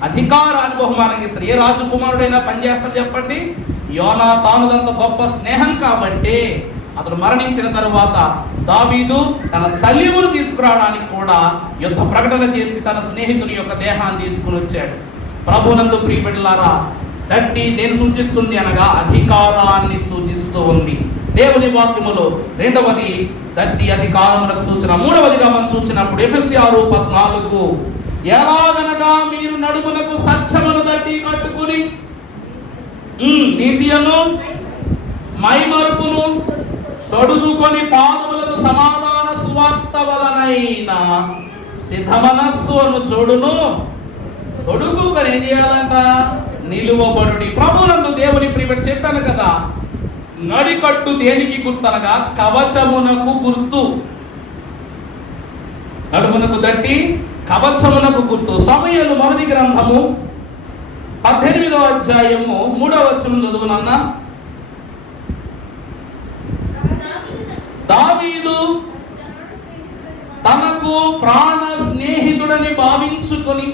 అధికారాన్ని బహుమానంగా ఇస్తాడు. ఏ రాజకుమారుడైనా పనిచేస్తాడు చెప్పండి? యోనాతానుదంత గొప్ప స్నేహం కాబట్టి అతడు మరణించిన తరువాత దావీదు తన సలీమును తీసుకురావడానికి కూడా యుద్ధ ప్రకటన చేసి తన స్నేహితుని యొక్క దేహాన్ని తీసుకుని వచ్చాడు. ప్రభునందు ప్రియబిడ్డలారా, దట్టి దేని సూచిస్తుంది అనగా అధికారాన్ని సూచిస్తూ ఉంది. దేవుని వాక్యములో రెండవది దట్టి అధికారములకు సూచన. మూడవదిగా మనం చూసినప్పుడు ఎఫెసీ 6:14 ఎలాగనగా మీరు నడుమునకు సత్యమును దట్టి కట్టుకుని నీతియను మైమరుపును తొడుగుకొని పాదములకు సమాధాన సువార్త వలనైన సిద్ధమనస్సు అను చూడును తొడుగుకొని ఏం చేయాలంట? నిలువబడుడి. ప్రభునందు దేవుని ప్రియబడి చెప్పాను కదా, నడికట్టు దేనికి గుర్తు అనగా కవచమునకు గుర్తు. నడుమునకు దట్టి కవచమునకు గుర్తు. సమూయేలు మొదటి గ్రంథము 18వ అధ్యాయము 3వ వచనం చదువునన్నా. దావీదు తనకు ప్రాణ స్నేహితుడని భావించుకొని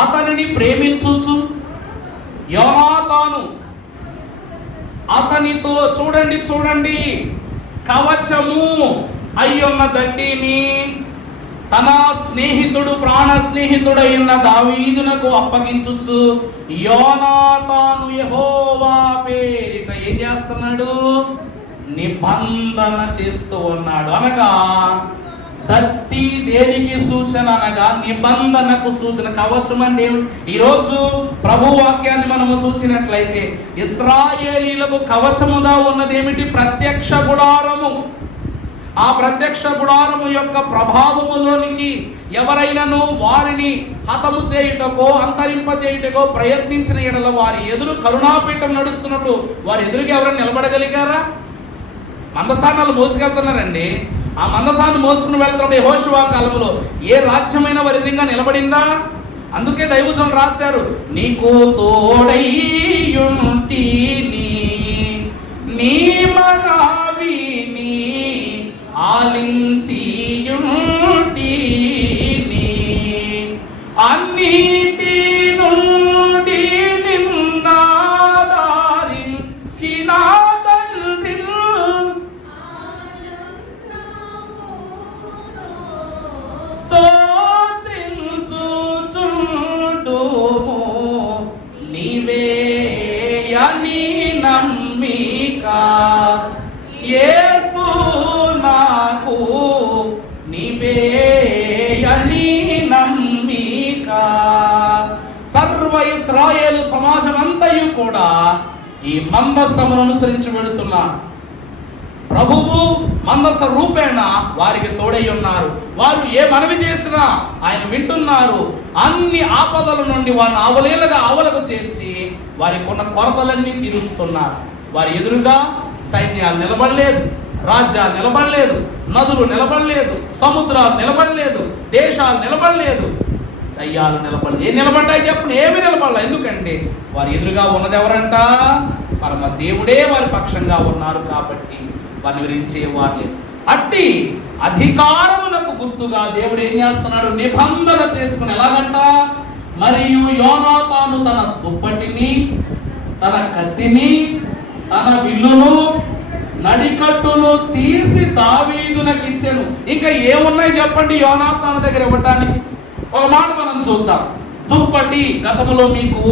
అతనిని ప్రేమించుచు యోనాతాను అతనితో చూడండి కవచము అయ్యున్న దండిని తన స్నేహితుడు ప్రాణ స్నేహితుడైన దావీదునకు అప్పగించుచు యోనాతాను యెహోవా పేరిట ఏం చేస్తున్నాడు? నిబంధన చేస్తూ ఉన్నాడు. అనగా దట్టి దేనికి సూచన? అనగా నిబంధనకు సూచన. కవచం అంటే ఈరోజు ప్రభు వాక్యాన్ని మనము చూసినట్లయితే ఇశ్రాయేలీలకు కవచముగా ఉన్నది ఏమిటి? ప్రత్యక్ష గుడారము. ఆ ప్రత్యక్ష గుడారము యొక్క ప్రభావములోనికి ఎవరైనాను వారిని హతము చేయుటకో అంతరింపజేయుటకో ప్రయత్నించిన ఎడల వారి ఎదురు కరుణాపీఠం నడుస్తున్నప్పుడు వారి ఎదురుగా ఎవరైనా నిలబడగలిగారా? మందసానాలు మోసుకెళ్తున్నారండి. ఆ మందసాన్ని మోసుకుని వెళ్తున్నప్పుడు యెహోషువ కాలంలో ఏ రాజ్యమైన వారి ఎదురుగా నిలబడిందా? అందుకే దైవజనులు రాశారు, నీకు తోడైయుంటిని నీ మనవిని ఆలించియుంటిని అన్నిటి నుండి నిన్నాదారించిన తండ్రి స్తోత్రించుచుండుము నీవే అని నమ్మిక యేసు నాకు నీవే అని నమ్మిక. సర్వ ఇశ్రాయేలు సమాజం అంతయు కూడా ఈ మందసమును అనుసరించి వెళుతున్నారు. ప్రభువు మందస రూపేణ వారికి తోడై ఉన్నారు. వారు ఏ మనవి చేసినా ఆయన వింటున్నారు. అన్ని ఆపదల నుండి వారిని అవలేలుగా ఆవలకు చేర్చి వారికి ఉన్న కొరతలన్నీ తీరుస్తున్నారు. వారి ఎదురుగా సైన్యాలు నిలబడలేదు, రాజ్యాలు నిలబడలేదు, నదులు నిలబడలేదు, సముద్రాలు నిలబడలేదు, దేశాలు నిలబడలేదు, దయ్యాలు నిలబడలేదు. ఏం నిలబడ్డాయి చెప్పండి? ఏమి నిలబడలేదు. ఎందుకంటే వారి ఎదురుగా ఉన్నది ఎవరంట? పరమ దేవుడే వారి పక్షంగా ఉన్నారు కాబట్టి వారిని వివరించేవారు లేదు. అట్టి అధికారములకు గుర్తుగా దేవుడు ఏం చేస్తున్నాడు? నిబంధన చేసుకుని ఎలాగంట? మరియు యోనాతాను తన దుప్పటిని, తన కత్తిని, తన విల్లును, నడికట్టును తీసి దావీదునకు ఇచ్చాను. ఇంకా ఏమున్నాయి చెప్పండి యోనాతాను దగ్గర ఇవ్వటానికి? ఒక మాట మనం చూద్దాం. దుప్పటి, గతంలో మీకు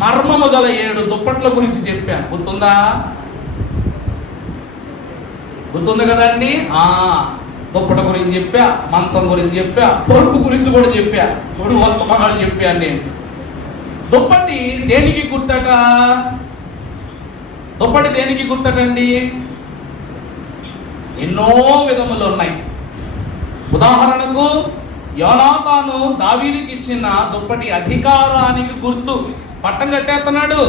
మర్మము గల 7 దుప్పట్ల గురించి చెప్పాను, గుర్తుందా? గుర్తుంది కదండి? దుప్పట గురించి చెప్పా, మంచం గురించి చెప్పా, పొరుపు గురించి కూడా చెప్పా, 3 వర్తమానాలు చెప్పాను నేను. దుప్పటి దేనికి గుర్తట? దుప్పటి దేనికి గుర్తటండి? ఎన్నో విధములు ఉన్నాయి. ఉదాహరణకు యోనాతాను దావీదుకి ఇచ్చిన దుప్పటి అధికారానికి గుర్తు. పట్టం కట్టేస్తున్నాడు.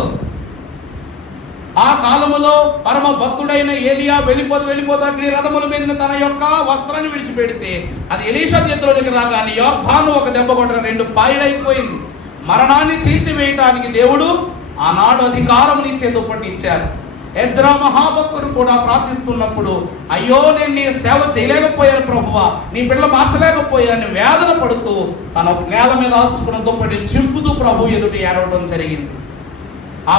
ఆ కాలములో పరమ భక్తుడైన ఏలియా వెళ్ళిపోతూ అగ్ని రథముల మీద తన యొక్క వస్త్రాన్ని విడిచిపెడితే అది ఎలీషా చేతిలోనికి రాగానే యోర్దాను ఒక దెబ్బ కొట్టగా 2 పాయలైపోయింది. మరణాన్ని చీల్చివేయటానికి దేవుడు ఆనాడు అధికారమునిచ్చే దుప్పటి ఇచ్చారు. ఎజ్రా మహాభక్తుడు కూడా ప్రార్థిస్తున్నప్పుడు, అయ్యో నేను నీ సేవ చేయలేకపోయాను ప్రభువా, నీ బిడ్డలు మార్చలేకపోయానని వేదన పడుతూ తన నేల మీద ఆల్చుకున్న దుప్పటిని చింపుతూ ప్రభు ఎదుటి ఏడవడం జరిగింది. ఆ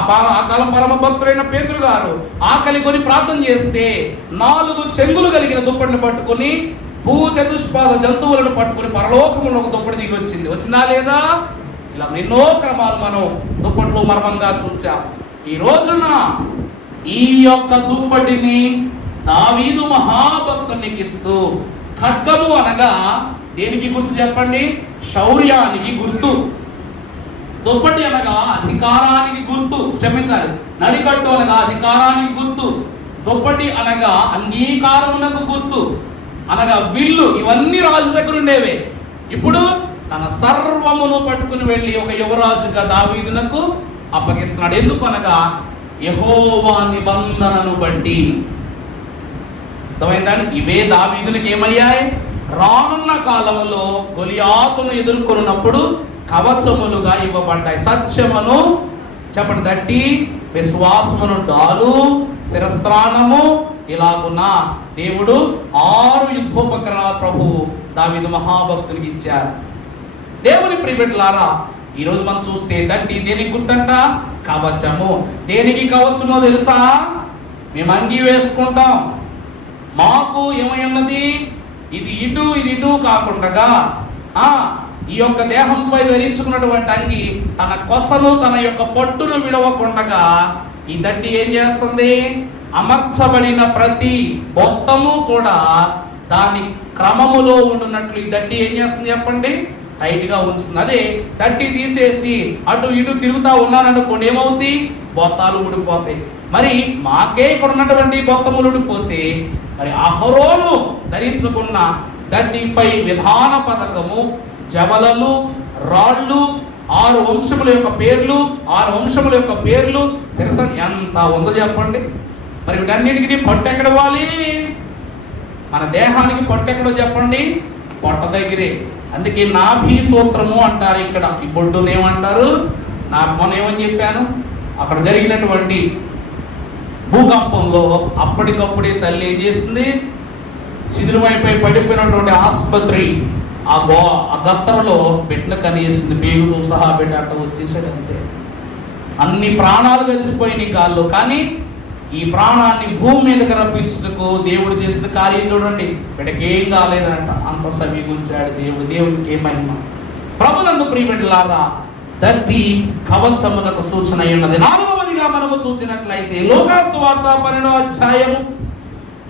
కాలం పరమ భక్తుడైన పేతురు గారు ఆకలి కొని ప్రార్థన చేస్తే 4 చెంగులు కలిగిన దుప్పటిని పట్టుకుని భూ చతుష్పాద జంతువులను పట్టుకుని పరలోకములో ఒక దుప్పటి దిగి వచ్చింది. వచ్చిందా లేదా? ఇలా ఎన్నో క్రమాలు మనం దుప్పట్లో మర్మంగా చూచాం. ఈ రోజున ఈ యొక్క దుప్పటిని దావీదు మహాభక్తునికి ఇస్తూ, ఖడ్గము అనగా దేనికి గుర్తు చెప్పండి? శౌర్యానికి గుర్తు. దుప్పటి అనగా అధికారానికి గుర్తు, క్షమించాలి, నడికట్టు అనగా అధికారానికి గుర్తు, దుప్పటి అనగా అంగీకారమునకు గుర్తు, అనగా విల్లు, ఇవన్నీ రాజు దగ్గర ఉండేవే. ఇప్పుడు తన సర్వమును పట్టుకుని వెళ్ళి ఒక యువరాజుగా దావీదునకు అప్పగిస్తున్నాడు. ఎందుకు అనగా యెహోవా నిబంధనను బట్టి. అర్థమైందండి? ఇవే దావీదునికి ఏమయ్యాయి? రానున్న కాలంలో గొలియాతును ఎదుర్కొన్నప్పుడు కవచములుగా ఇవ్వబడ్డాయి. సత్యమును చెప్పండి దట్టి, విశ్వాసమును డాలు, శిరస్త్రాణము, ఇలాగున్న దేవుడు 6 యుద్ధోపకరణాలు ప్రభువు దావీదు మహాభక్తునికి ఇచ్చారు. దేవుని ప్రియబిడ్డలారా, ఈరోజు మనం చూస్తే దట్టి దేనికి గుర్తంట? కవచము. దేనికి కవచమో తెలుసా? మేము అంగీ వేసుకుంటాం, మాకు ఏమై ఉన్నది, ఇది ఇటు కాకుండా ఈ యొక్క దేహంపై ధరించుకున్నటువంటి అంగి తన కొసలు తన యొక్క పట్టును విడవకుండగా ఈ దట్టి ఏం చేస్తుంది, అమర్చబడిన ప్రతి మొత్తము కూడా దాని క్రమములో ఉండున్నట్లు ఈ దట్టి ఏం చేస్తుంది చెప్పండి, టైట్ గా ఉంచుతుంది. అదే దట్టి తీసేసి అటు ఇటు తిరుగుతా ఉన్నారనుకోండి, ఏమవుతుంది, బొత్తాలు ఊడిపోతాయి. మరి మాకే ఇక్కడ ఉన్నటువంటి బొత్తములు ఊడిపోతే మరి అహరోను ధరించుకున్న దట్టిపై విధాన పథకము, జవలలు, రాళ్ళు, 6 వంశముల యొక్క పేర్లు శిరస ఎంత ఉందో చెప్పండి. మరి వీటన్నిటికీ పొట్ట ఎక్కడవాలి, మన దేహానికి పొట్ట ఎక్కడో చెప్పండి, పొట్ట దగ్గరే. అందుకే నాభి సూత్రము అంటారు. ఇక్కడ ఈ బొడ్డును ఏమంటారు, మొన్న ఏమని చెప్పాను, అక్కడ జరిగినటువంటి భూకంపంలో అప్పటికప్పుడే తల్లి ఏం చేసింది, శిథిలమైపోయి పడిపోయినటువంటి ఆసుపత్రి ఆ గత్తరలో బిడ్డను కనియేసింది, పేగుతో సహా బిడ్డ అట్ట వచ్చేసాడు. అంతే, అన్ని ప్రాణాలు కలిసిపోయినాయి గాల్లో. కానీ ఈ ప్రాణాన్ని భూమి మీదకి రప్పించుటకు దేవుడు చేసిన కార్యం చూడండి, బిడ్డకేం కాలేదంట, అంత సమీపించాడు దేవుడు. దేవునికి ఏ మహిమ. ప్రభునందు ప్రియబిడ్డలారా, దట్టి కవచమునకు సూచన అయి ఉన్నది. 4వదిగా మనము చూసినట్లయితే లోకాసు వార్త 12వ అధ్యాయము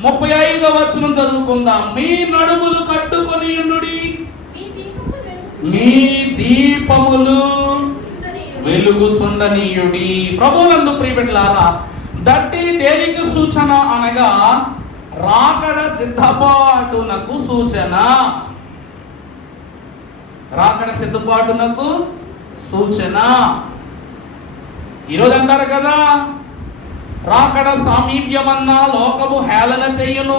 35వ వచనం చదువుకుందాం. మీ నడుములు కట్టుకొని ఉండుడి, మీ దీపములు వెలుగుచుండనీయుడి. ప్రభువునందు ప్రియబిడ్డలారా, దట్టి దేనికి సూచన అనగా రాకడ సిద్ధపాటునకు సూచన. రాకడ సిద్ధపాటునకు సూచన. ఈరోజు అంటారు కదా, రాకడ సామీప్యమన్నా లోకము హేళన చెయ్యును,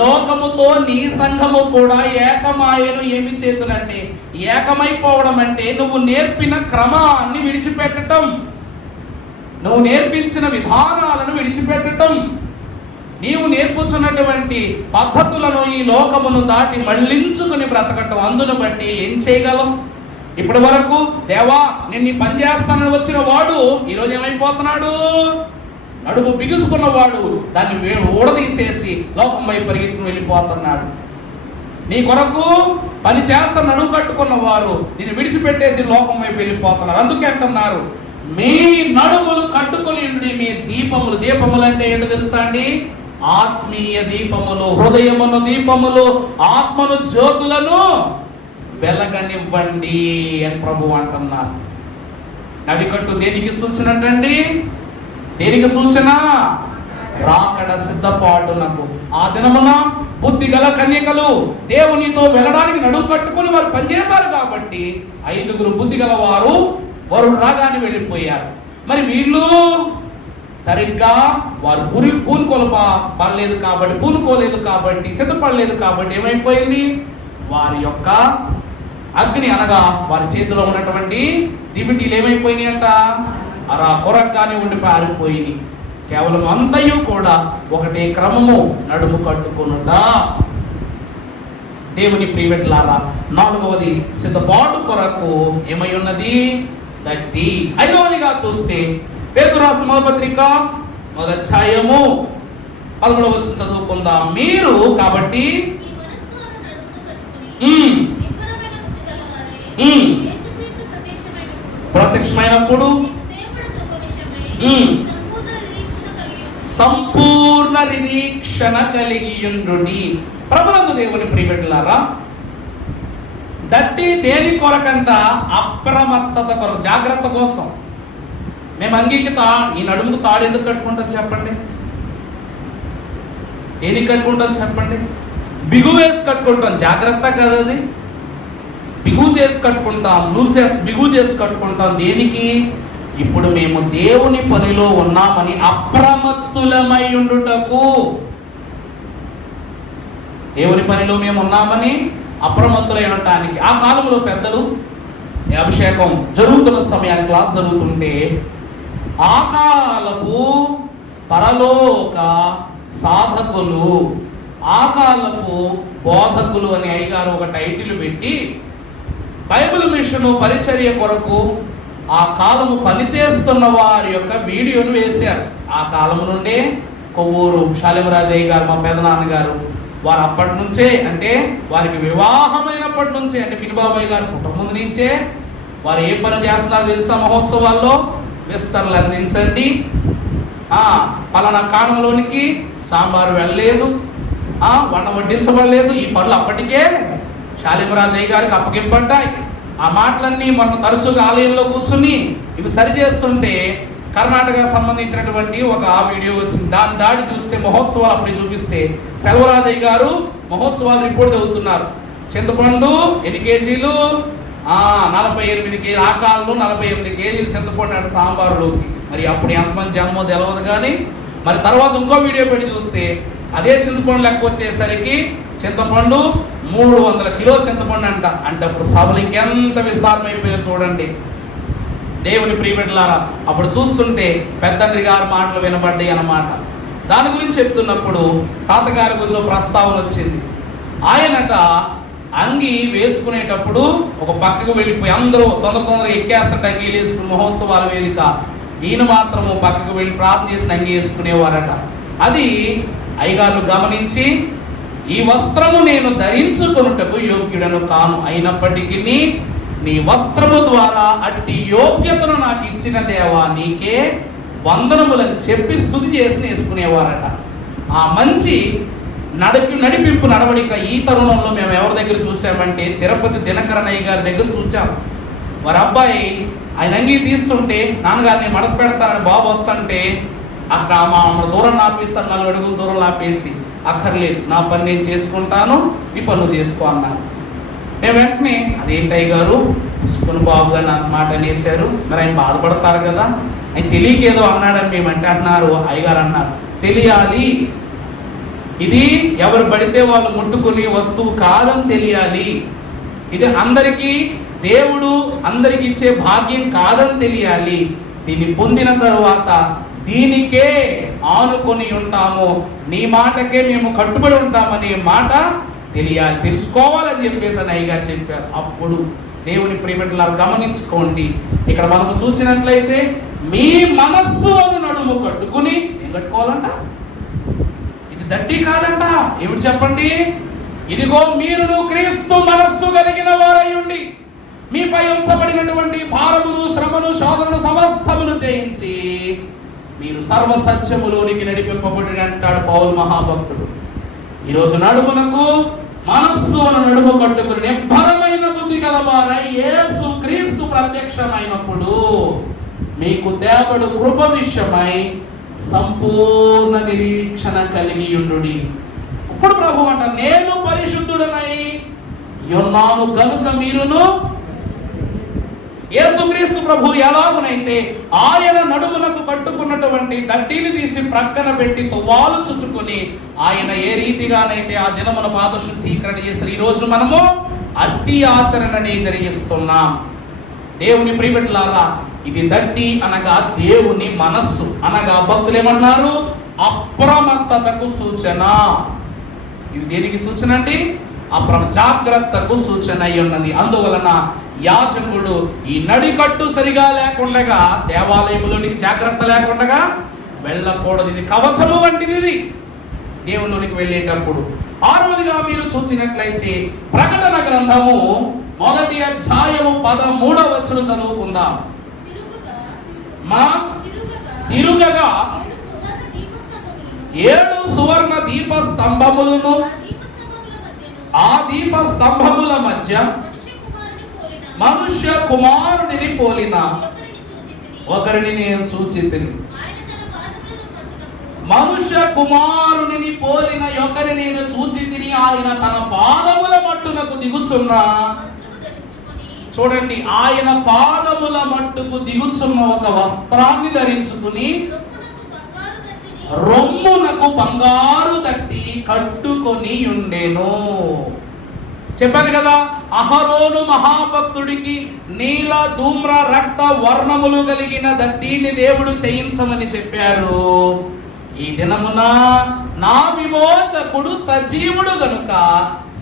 లోకముతో నీ సంఘము కూడా ఏకమాయను. ఏమి చేతునంటే, ఏకమైపోవడం అంటే నువ్వు నేర్పిన క్రమాన్ని విడిచిపెట్టడం, నువ్వు నేర్పించిన విధానాలను విడిచిపెట్టడం, నీవు నేర్పుచున్నటువంటి పద్ధతులను ఈ లోకమును దాటి మళ్ళించుకుని బ్రతకటం. అందును బట్టి ఏం చేయగలం? ఇప్పటి వరకు దేవా నేను నీ పని చేస్తానని వచ్చిన వాడు ఈరోజు ఏమైపోతున్నాడు, నడుము బిగుసుకున్నవాడు దాన్ని ఊడదీసేసి లోకం వైపు పరిగెత్తుకుని వెళ్ళిపోతున్నాడు. నీ కొరకు పని చేస్తా నడుము కట్టుకున్న వారు నేను విడిచిపెట్టేసి లోకం వైపు వెళ్ళిపోతున్నారు. అందుకే అంటున్నారు, మీ నడుములు కట్టుకొని మీ దీపములు. దీపములు అంటే ఏంటో తెలుసా అండి? ఆత్మీయ దీపములు, హృదయమును దీపములు, ఆత్మను జ్యోతులను వెలగనివ్వండి అని ప్రభు అంటున్నారు. నడికట్టు దేనికి సూచన అండి? దేనికి సూచన? రాకడ సిద్ధపాటునకు. ఆ దినమున బుద్ధి గల కన్యకలు దేవునితో వెళ్ళడానికి నడుము కట్టుకుని వారు పనిచేశారు కాబట్టి 5 బుద్ధి గల వారు వరుడు రాగానే వెళ్ళిపోయారు. మరి వీళ్ళు సరిగ్గా వారు పూనుకోలేదు కాబట్టి సిద్ధపడలేదు కాబట్టి ఏమైపోయింది, వారి యొక్క అగ్ని అనగా వారి చేతిలో ఉన్నటువంటి దివిటీలు ఏమైపోయినాయి అంట, అలా కొరక్కానే ఉండి పారిపోయినాయి. కేవలం అంతయు కూడా ఒకటే క్రమము, నడుము కట్టుకొనుట. దేవుని ప్రియబిడ్డలారా, 4వది సిద్ధపాటు కొరకు ఏమై ఉన్నది, దట్టి. 5వదిగా చూస్తే పేతురు రాసిన మొదటి పత్రిక 1వ అధ్యాయము 11వ వచనం చదువుకుందాం. మీరు కాబట్టి ప్రత్యక్షమైనప్పుడు సంపూర్ణ నిరీక్షణ కలిగియుండుడి. ప్రభునందు దేవుని ప్రియబిడ్డలారా, దట్టి దేని కొరకంట? అప్రమత్తత కొరకు, జాగ్రత్త కోసం. మేము అంగీకి ఈ నడుముకు తాడు ఎందుకు కట్టుకుంటాం చెప్పండి? దేనికి కట్టుకుంటాం చెప్పండి? బిగు వేసి కట్టుకుంటాం, జాగ్రత్త కదా అది. బిగు చేసి కట్టుకుంటాం, బిగు చేసి కట్టుకుంటాం. దేనికి? ఇప్పుడు మేము దేవుని పనిలో ఉన్నామని అప్రమత్తులమై ఉండుటకు. దేవుని పనిలో మేము ఉన్నామని అప్రమత్తులై ఉండటానికి. ఆ కాలంలో పెద్దలు అభిషేకం జరుగుతున్న సమయానికి క్లాస్ జరుగుతుంటే ఆ కాలపు పరలోక సాధకులు, ఆ కాలపు బోధకులు అని అయ్యగారు ఒక టైటిల్ పెట్టి బైబిల్ మిషను పరిచర్య కొరకు ఆ కాలము పనిచేస్తున్న వారి యొక్క వీడియోను వేశారు. ఆ కాలం నుండే కొవ్వూరు శాలిమరాజయ్య గారు, మా పెదనాన్నగారు, వారు అప్పటి నుంచే, అంటే వారికి వివాహమైనప్పటి నుంచే, అంటే ఫినిబాబాయ్ గారు కుటుంబం నుంచే వారు ఏ పని చేస్తున్నారో తెలుసా? మహోత్సవాల్లో విస్తరలు అందించండి, పలానా కాణంలోనికి సాంబారు వెళ్ళలేదు, వంట వడ్డించబడలేదు, ఈ పనులు అప్పటికే శాలిమరాజయ్య గారికి అప్పగింపడ్డాయి. ఆ మాటలన్నీ మనం తరచుగా ఆలయంలో కూర్చుని ఇవి సరి చేస్తుంటే కర్ణాటక సంబంధించినటువంటి ఒక వీడియో వచ్చింది. దాని దాడి చూస్తే మహోత్సవాలు అప్పుడు చూపిస్తే సెల్వరాజయ్య గారు మహోత్సవాలు రిపోర్ట్ చదువుతున్నారు. చింతపండు ఎన్ని కేజీలు? 48 కేజీలు. ఆ కాలంలో 48 కేజీలు చింతపండు అంటే సాంబారులోకి. మరి అప్పుడు ఎంతమంది జన్మో తెలియదు కానీ మరి తర్వాత ఇంకో వీడియో పెట్టి చూస్తే అదే చింతపండు లెక్క వచ్చేసరికి చింతపండు 300 కిలో చింతపండు అంట. అంటే అప్పుడు సభలు ఇంకెంత విస్తారమైపోయిందో చూడండి. దేవుని ప్రియబిడ్డలారా, అప్పుడు చూస్తుంటే పెద్దండ్రి గారి మాటలు వినబడ్డాయి అన్నమాట. దాని గురించి చెప్తున్నప్పుడు తాతగారి గురించి ప్రస్తావన వచ్చింది. ఆయనట అంగి వేసుకునేటప్పుడు ఒక పక్కకు వెళ్ళిపోయి అందరూ తొందరగా ఎక్కేస్తుంటే అంగీలు వేసుకుని మహోత్సవాల వేదిక, ఈయన మాత్రము పక్కకు వెళ్ళి ప్రార్థన చేసిన అంగి వేసుకునేవారట. అది అయ్యగారు గమనించి, ఈ వస్త్రము నేను ధరించుకొనుటకు యోగ్యుడను కాను, అయినప్పటికీ నీ వస్త్రము ద్వారా అట్టి యోగ్యతను నాకు ఇచ్చిన దేవా నీకే వందనములను చెప్పి స్తుతి చేసి వేసుకునేవారట. ఆ మంచి నడిపింపు నడవడిక ఈ తరుణంలో మేము ఎవరి దగ్గర చూసామంటే తిరుపతి దినకరణయ్య గారి దగ్గర చూసాం. వారి అబ్బాయి ఆయన అంగీ తీస్తుంటే నాన్నగారిని మడత పెడతారని బాబు వస్తుంటే అక్కడ మా దూరం ఆపేస్తారు, 4 అడుగుల దూరం ఆపేసి, అక్కర్లేదు నా పని నేను చేసుకుంటాను, నీ పనులు చేసుకో అన్నారు. నేను వెంటనే అదేంటయ్య గారు పుష్పను బాబు గారు నాకు మాట అనేసారు, మరి ఆయన బాధపడతారు కదా, ఆయన తెలియకేదో అన్నాడని మేమంటే అన్నారు. అయ్యగారు అన్నారు, తెలియాలి, ఇది ఎవరు పడితే వాళ్ళు ముట్టుకునే వస్తువు కాదని తెలియాలి, ఇది అందరికీ దేవుడు అందరికి ఇచ్చే భాగ్యం కాదని తెలియాలి, దీన్ని పొందిన తరువాత దీనికే ఆనుకొని ఉంటాము, నీ మాటకే మేము కట్టుబడి ఉంటామనే మాట తెలియాలి, తెలుసుకోవాలని చెప్పేసి అని అయ్యగారు చెప్పారు. అప్పుడు దేవుని ప్రియబిడ్డలారా గమనించుకోండి, ఇక్కడ మనము చూసినట్లయితే మీ మనస్సు అను నడుము కట్టుకుని ఏం కట్టుకోవాలంట? ఇది దట్టి కాదంట. ఏమిటి చెప్పండి? ఇదిగో మీరును క్రీస్తు మనస్సు కలిగిన వారయ్యుండి మీపై ఉంచబడినటువంటి భారమును శ్రమను శోధనను సమస్తమును జయించి మీరు సర్వసత్యములోనికి నడిపింపబడి అంటాడు పౌలు మహాభక్తుడు. ఈరోజు నడుమునకు మనస్సు అను నడుము కట్టుకుని నిబ్బరమైన బుద్ధి గలవారై యేసు క్రీస్తు ప్రత్యక్షమైనప్పుడు మీకు దేవుడు కృప విషయమై సంపూర్ణ నిరీక్షణ కలిగి ఉండుడి. ఇప్పుడు ప్రభు అంట, నేను పరిశుద్ధుడనై ఉన్నాను గనుక మీరును. యేసుక్రీస్తు ప్రభు ఎలాగునైతే ఆయన నడుములకు కట్టుకున్నటువంటి దట్టిని తీసి ప్రక్కన పెట్టి తువ్వాలు చుట్టుకుని ఆయన ఏ రీతిగానైతే ఆ దినమున పాద శుద్ధీకరణ చేశారు, ఈరోజు మనము అట్టి ఆచరణని జరిగిస్తున్నాం. దేవుని ప్రియబిడ్డలారా, ఇది దట్టి అనగా దేవుని మనస్సు అనగా భక్తులు ఏమన్నారు? అప్రమత్తతకు సూచన. ఇది దేనికి సూచన అండి? జాగ్రత్తకు సూచన అయి ఉన్నది. అందువలన యాజకుడు ఈ నడికట్టు సరిగా లేకుండా దేవాలయంలోనికి జాగ్రత్త లేకుండా వెళ్ళకూడదు. ఇది కవచము వంటిది. ఇది దేవునిలోనికి వెళ్ళేటప్పుడు. 6వదిగా మీరు చూసినట్లయితే ప్రకటన గ్రంథము 1వ అధ్యాయము 13వ వచనం చదువుకుందాం. తిరుగగా 7 సువర్ణ దీప స్తంభములను, ఆ దీప స్తంభముల మధ్య మనుష్య కుమారుడిని పోలిన ఒకరిని నేను చూచితిని. మనుష్య కుమారుని పోలిన ఒకరిని నేను చూచితిని. ఆయన తన పాదముల మట్టునకు దిగుచున్న, చూడండి, ఆయన పాదముల మట్టుకు దిగుచున్న ఒక వస్త్రాన్ని ధరించుకుని రొమ్మునకు బంగారు తట్టి కట్టుకొని ఉండెను. చెప్పాను కదా, అహరోను మహాభక్తుడికి నీల ధూమ్ర రక్త వర్ణములు కలిగిన దట్టిని దేవుడు చేయించమని చెప్పారు. ఈ దినమున నా విమోచకుడు సజీవుడు గనుక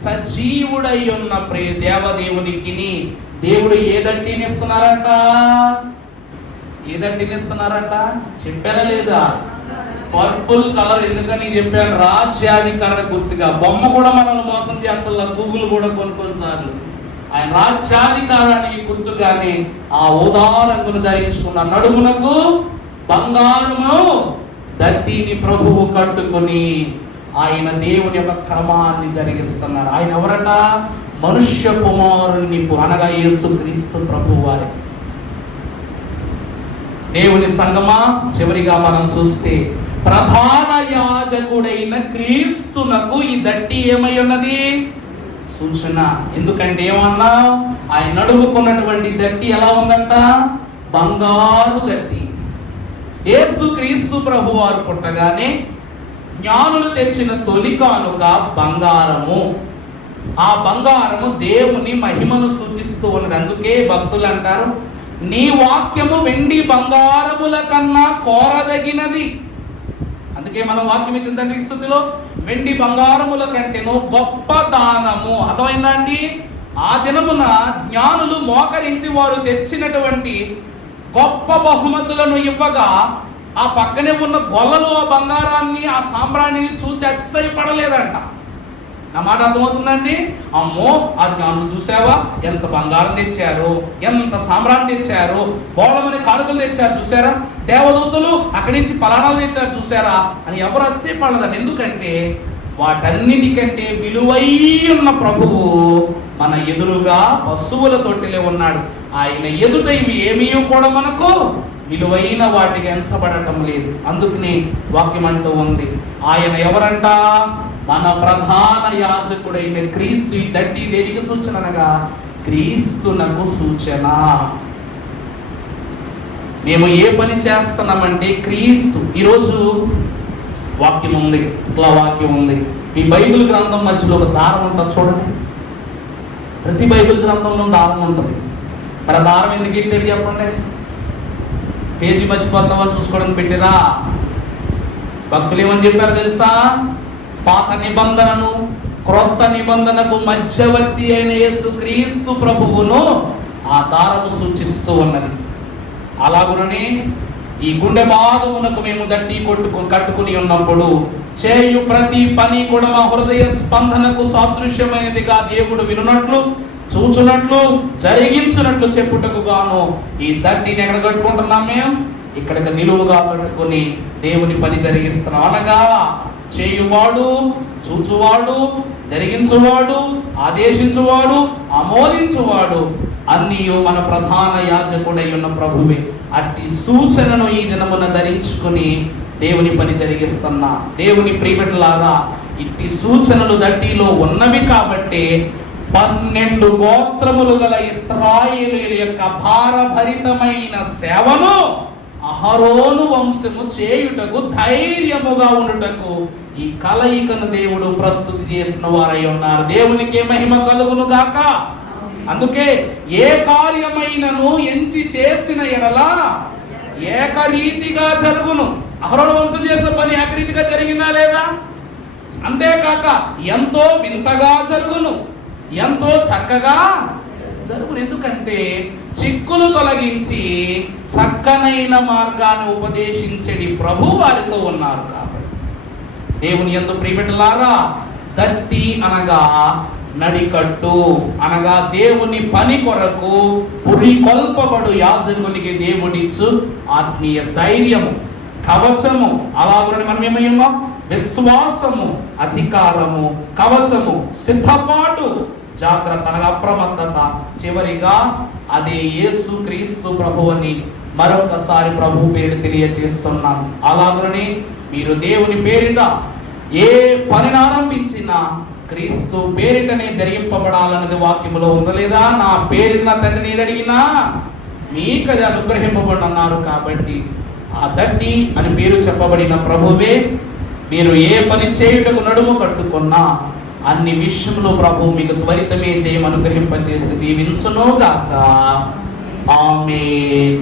సజీవుడై ఉన్న ప్రియ దేవదేవునికి దేవుడు ఏ దట్టిని ఇస్తున్నారంట? ఏ దట్టిని ఇస్తున్నారంట? చెప్పారా లేదా? పర్పుల్ కలర్ ఎందుకని చెప్పాను, రాజ్యాధికార గుర్తుగా. బొమ్మ కూడా మనల్ని మోసం చేస్తున్నా, గూగుల్ కూడా కొన్నిసార్లు. ఆయన రాజ్యాధికారానికి గుర్తుగానే ఆ ఊదా రంగును ధరించుకున్న, నడుమునకు బంగారము దట్టిని ప్రభువు కట్టుకుని ఆయన దేవుని యొక్క క్రమాన్ని జరిగిస్తున్నారు. ఆయన ఎవరట? మనుష్య కుమారుని, అనగా యేసుక్రీస్తు ప్రభువు వారి. దేవుని సంగమా, చివరిగా మనం చూస్తే ప్రధాన యాజకుడైన క్రీస్తునకు ఈ దట్టి ఏమై ఉన్నది? సూచన. ఎందుకంటే ఏమన్నా, ఆయన నడుముకున్నటువంటి దట్టి ఎలా ఉందంట? బంగారు దట్టి. యేసు క్రీస్తు ప్రభు వారు పుట్టగానే జ్ఞానులు తెచ్చిన తొలి కానుక బంగారము. ఆ బంగారము దేవుని మహిమను సూచిస్తూ ఉన్నది. అందుకే భక్తులు అంటారు, నీ వాక్యము వెండి బంగారముల కన్నా కోరదగినది. అందుకే మనం వాక్యం ఇచ్చిన తండ్రి స్తుతిలో వెండి బంగారముల కంటేను గొప్ప దానము. అర్థమైందా అండి? ఆ దినమున జ్ఞానులు మోకరించి వారు తెచ్చినటువంటి గొప్ప బహుమతులను ఇవ్వగా, ఆ పక్కనే ఉన్న గొల్లలు ఆ బంగారాన్ని, ఆ సాంబ్రాణిని చూచి అతిశయపడలేదంట. నా మాట అర్థమవుతుందండి? అమ్మో, ఆ జ్ఞానులు చూసావా ఎంత బంగారం తెచ్చారు, ఎంత సాంబ్రాన్ని తెచ్చారు, బోళమని కానుకలు తెచ్చారు చూసారా, దేవదూతలు అక్కడి నుంచి పలానాలు తెచ్చారు చూసారా అని ఎవరు అతిశయపడదండి. ఎందుకంటే వాటన్నిటికంటే విలువై ఉన్న ప్రభువు మన ఎదురుగా పశువుల తొట్టిలో ఉన్నాడు. ఆయన ఎదుట ఇవి ఏమీ కూడా మనకు విలువైన వాటికి ఎంచబడటం లేదు. అందుకని వాక్యం అంటూ ఉంది, ఆయన ఎవరంట? మన ప్రధాన యాజకుడైన క్రీస్తు. ఈ దట్టి దేనికి సూచన అనగా క్రీస్తునకు సూచన. మేము ఏ పని చేస్తున్నామంటే క్రీస్తు. ఈరోజు వాక్యం ఉంది, ఇట్లా వాక్యం ఉంది. మీ బైబిల్ గ్రంథం మధ్యలో ఒక దారం ఉంటుంది చూడండి. ప్రతి బైబిల్ గ్రంథంలో దారం ఉంటుంది. మరి దారం ఎందుకు ఇట్టాడు చెప్పండి? పేజీ మర్చిపోతావా చూసుకోవడానికి పెట్టిరా? భక్తులు ఏమని చెప్పారు తెలుసా? పాత నిబంధనను క్రొత్త నిబంధనకు మధ్యవర్తి అయిన యేసు క్రీస్తు ప్రభువును ఆ దారము సూచిస్తూ ఉన్నది. అలాగునని ఈ గుండె బాధమునకు మేము దట్టి కట్టుకుని ఉన్నప్పుడు చేయు ప్రతి పని కూడా మా హృదయ స్పందనకు సాదృశ్యమైనదిగా దేవుడు వినున్నట్లు, చూచున్నట్లు, జరిగించున్నట్లు చెప్పుటకు గాను ఈ దట్టిని ఎక్కడ కట్టుకుంటున్నాం? మేము ఇక్కడికి నిలువుగా కట్టుకుని దేవుని పని జరిగిస్తున్నాం. అనగా చేయువాడు, చూచువాడు, జరిగించువాడు, ఆదేశించువాడు, ఆమోదించువాడు అన్నీ మన ప్రధాన యాజకుడై ఉన్న ప్రభువే. అట్టి సూచనను ఈ దినమున ధరించుకుని దేవుని పని జరిగిస్తున్నా. దేవుని ప్రియబిడ్డలారా, ఇట్టి సూచనలు దట్టిలో ఉన్నవి కాబట్టి 12 గోత్రములు గల ఇశ్రాయేలీయుల యొక్క భారభరితమైన సేవను అహరోను వంశము చేయుటకు, ధైర్యముగా ఉండుటకు ఈ కలయికను దేవుడు ప్రస్తుతి చేసిన వారై ఉన్నారు. దేవునికి మహిమ కలుగును గాక. అందుకే ఏ కార్యమైనను ఎంచి చేసిన ఎడల ఏకరీతిగా జరుగును. అహరోను వంశం చేసిన పని ఏకరీతిగా జరిగిందా లేదా? అంతేకాక ఎంతో వింతగా జరుగును, ఎంతో చక్కగా జరుగును. ఎందుకంటే చిక్కులు తొలగించి చక్కనైన మార్గాన్ని ఉపదేశించడి ప్రభు వారితో ఉన్నారు కాబట్టి. దేవుని యందు ప్రియబిడ్డలారా, దట్టి అనగా నడికట్టు, అనగా దేవుని పని కొరకు పురికొల్పబడు యాజకునికి దేవుడిచ్చు ఆత్మీయ ధైర్యము, కవచము. అలాగని మనం ఏమయ్యామో విశ్వాసము, అధికారము, కవచము, సిద్ధపాటు, జాగ్రత్త అనగా అప్రమత్తత. చివరిగా అదే యేసు క్రీస్తు ప్రభు అని మరొకసారి ప్రభు పేరు తెలియజేస్తున్నాను. అలాగని మీరు దేవుని పేరిట ఏ పనిని ఆరంభించినా క్రీస్తు పేరిటనే జరిగింపబడాలన్నది వాక్యములో ఉందలేదా? నా పేరున తండ్రి నేను అడిగినా మీకు అది అనుగ్రహింపబడన్నారు. కాబట్టి ఆ దట్టి అని పేరు చెప్పబడిన ప్రభువే మీరు ఏ పని చేయుటకు నడుము కట్టుకున్నా అన్ని విషయంలో ప్రభు మీకు త్వరితమే చేయమని అనుగ్రహింపజేసి దీవించును గాక. ఆమేన్.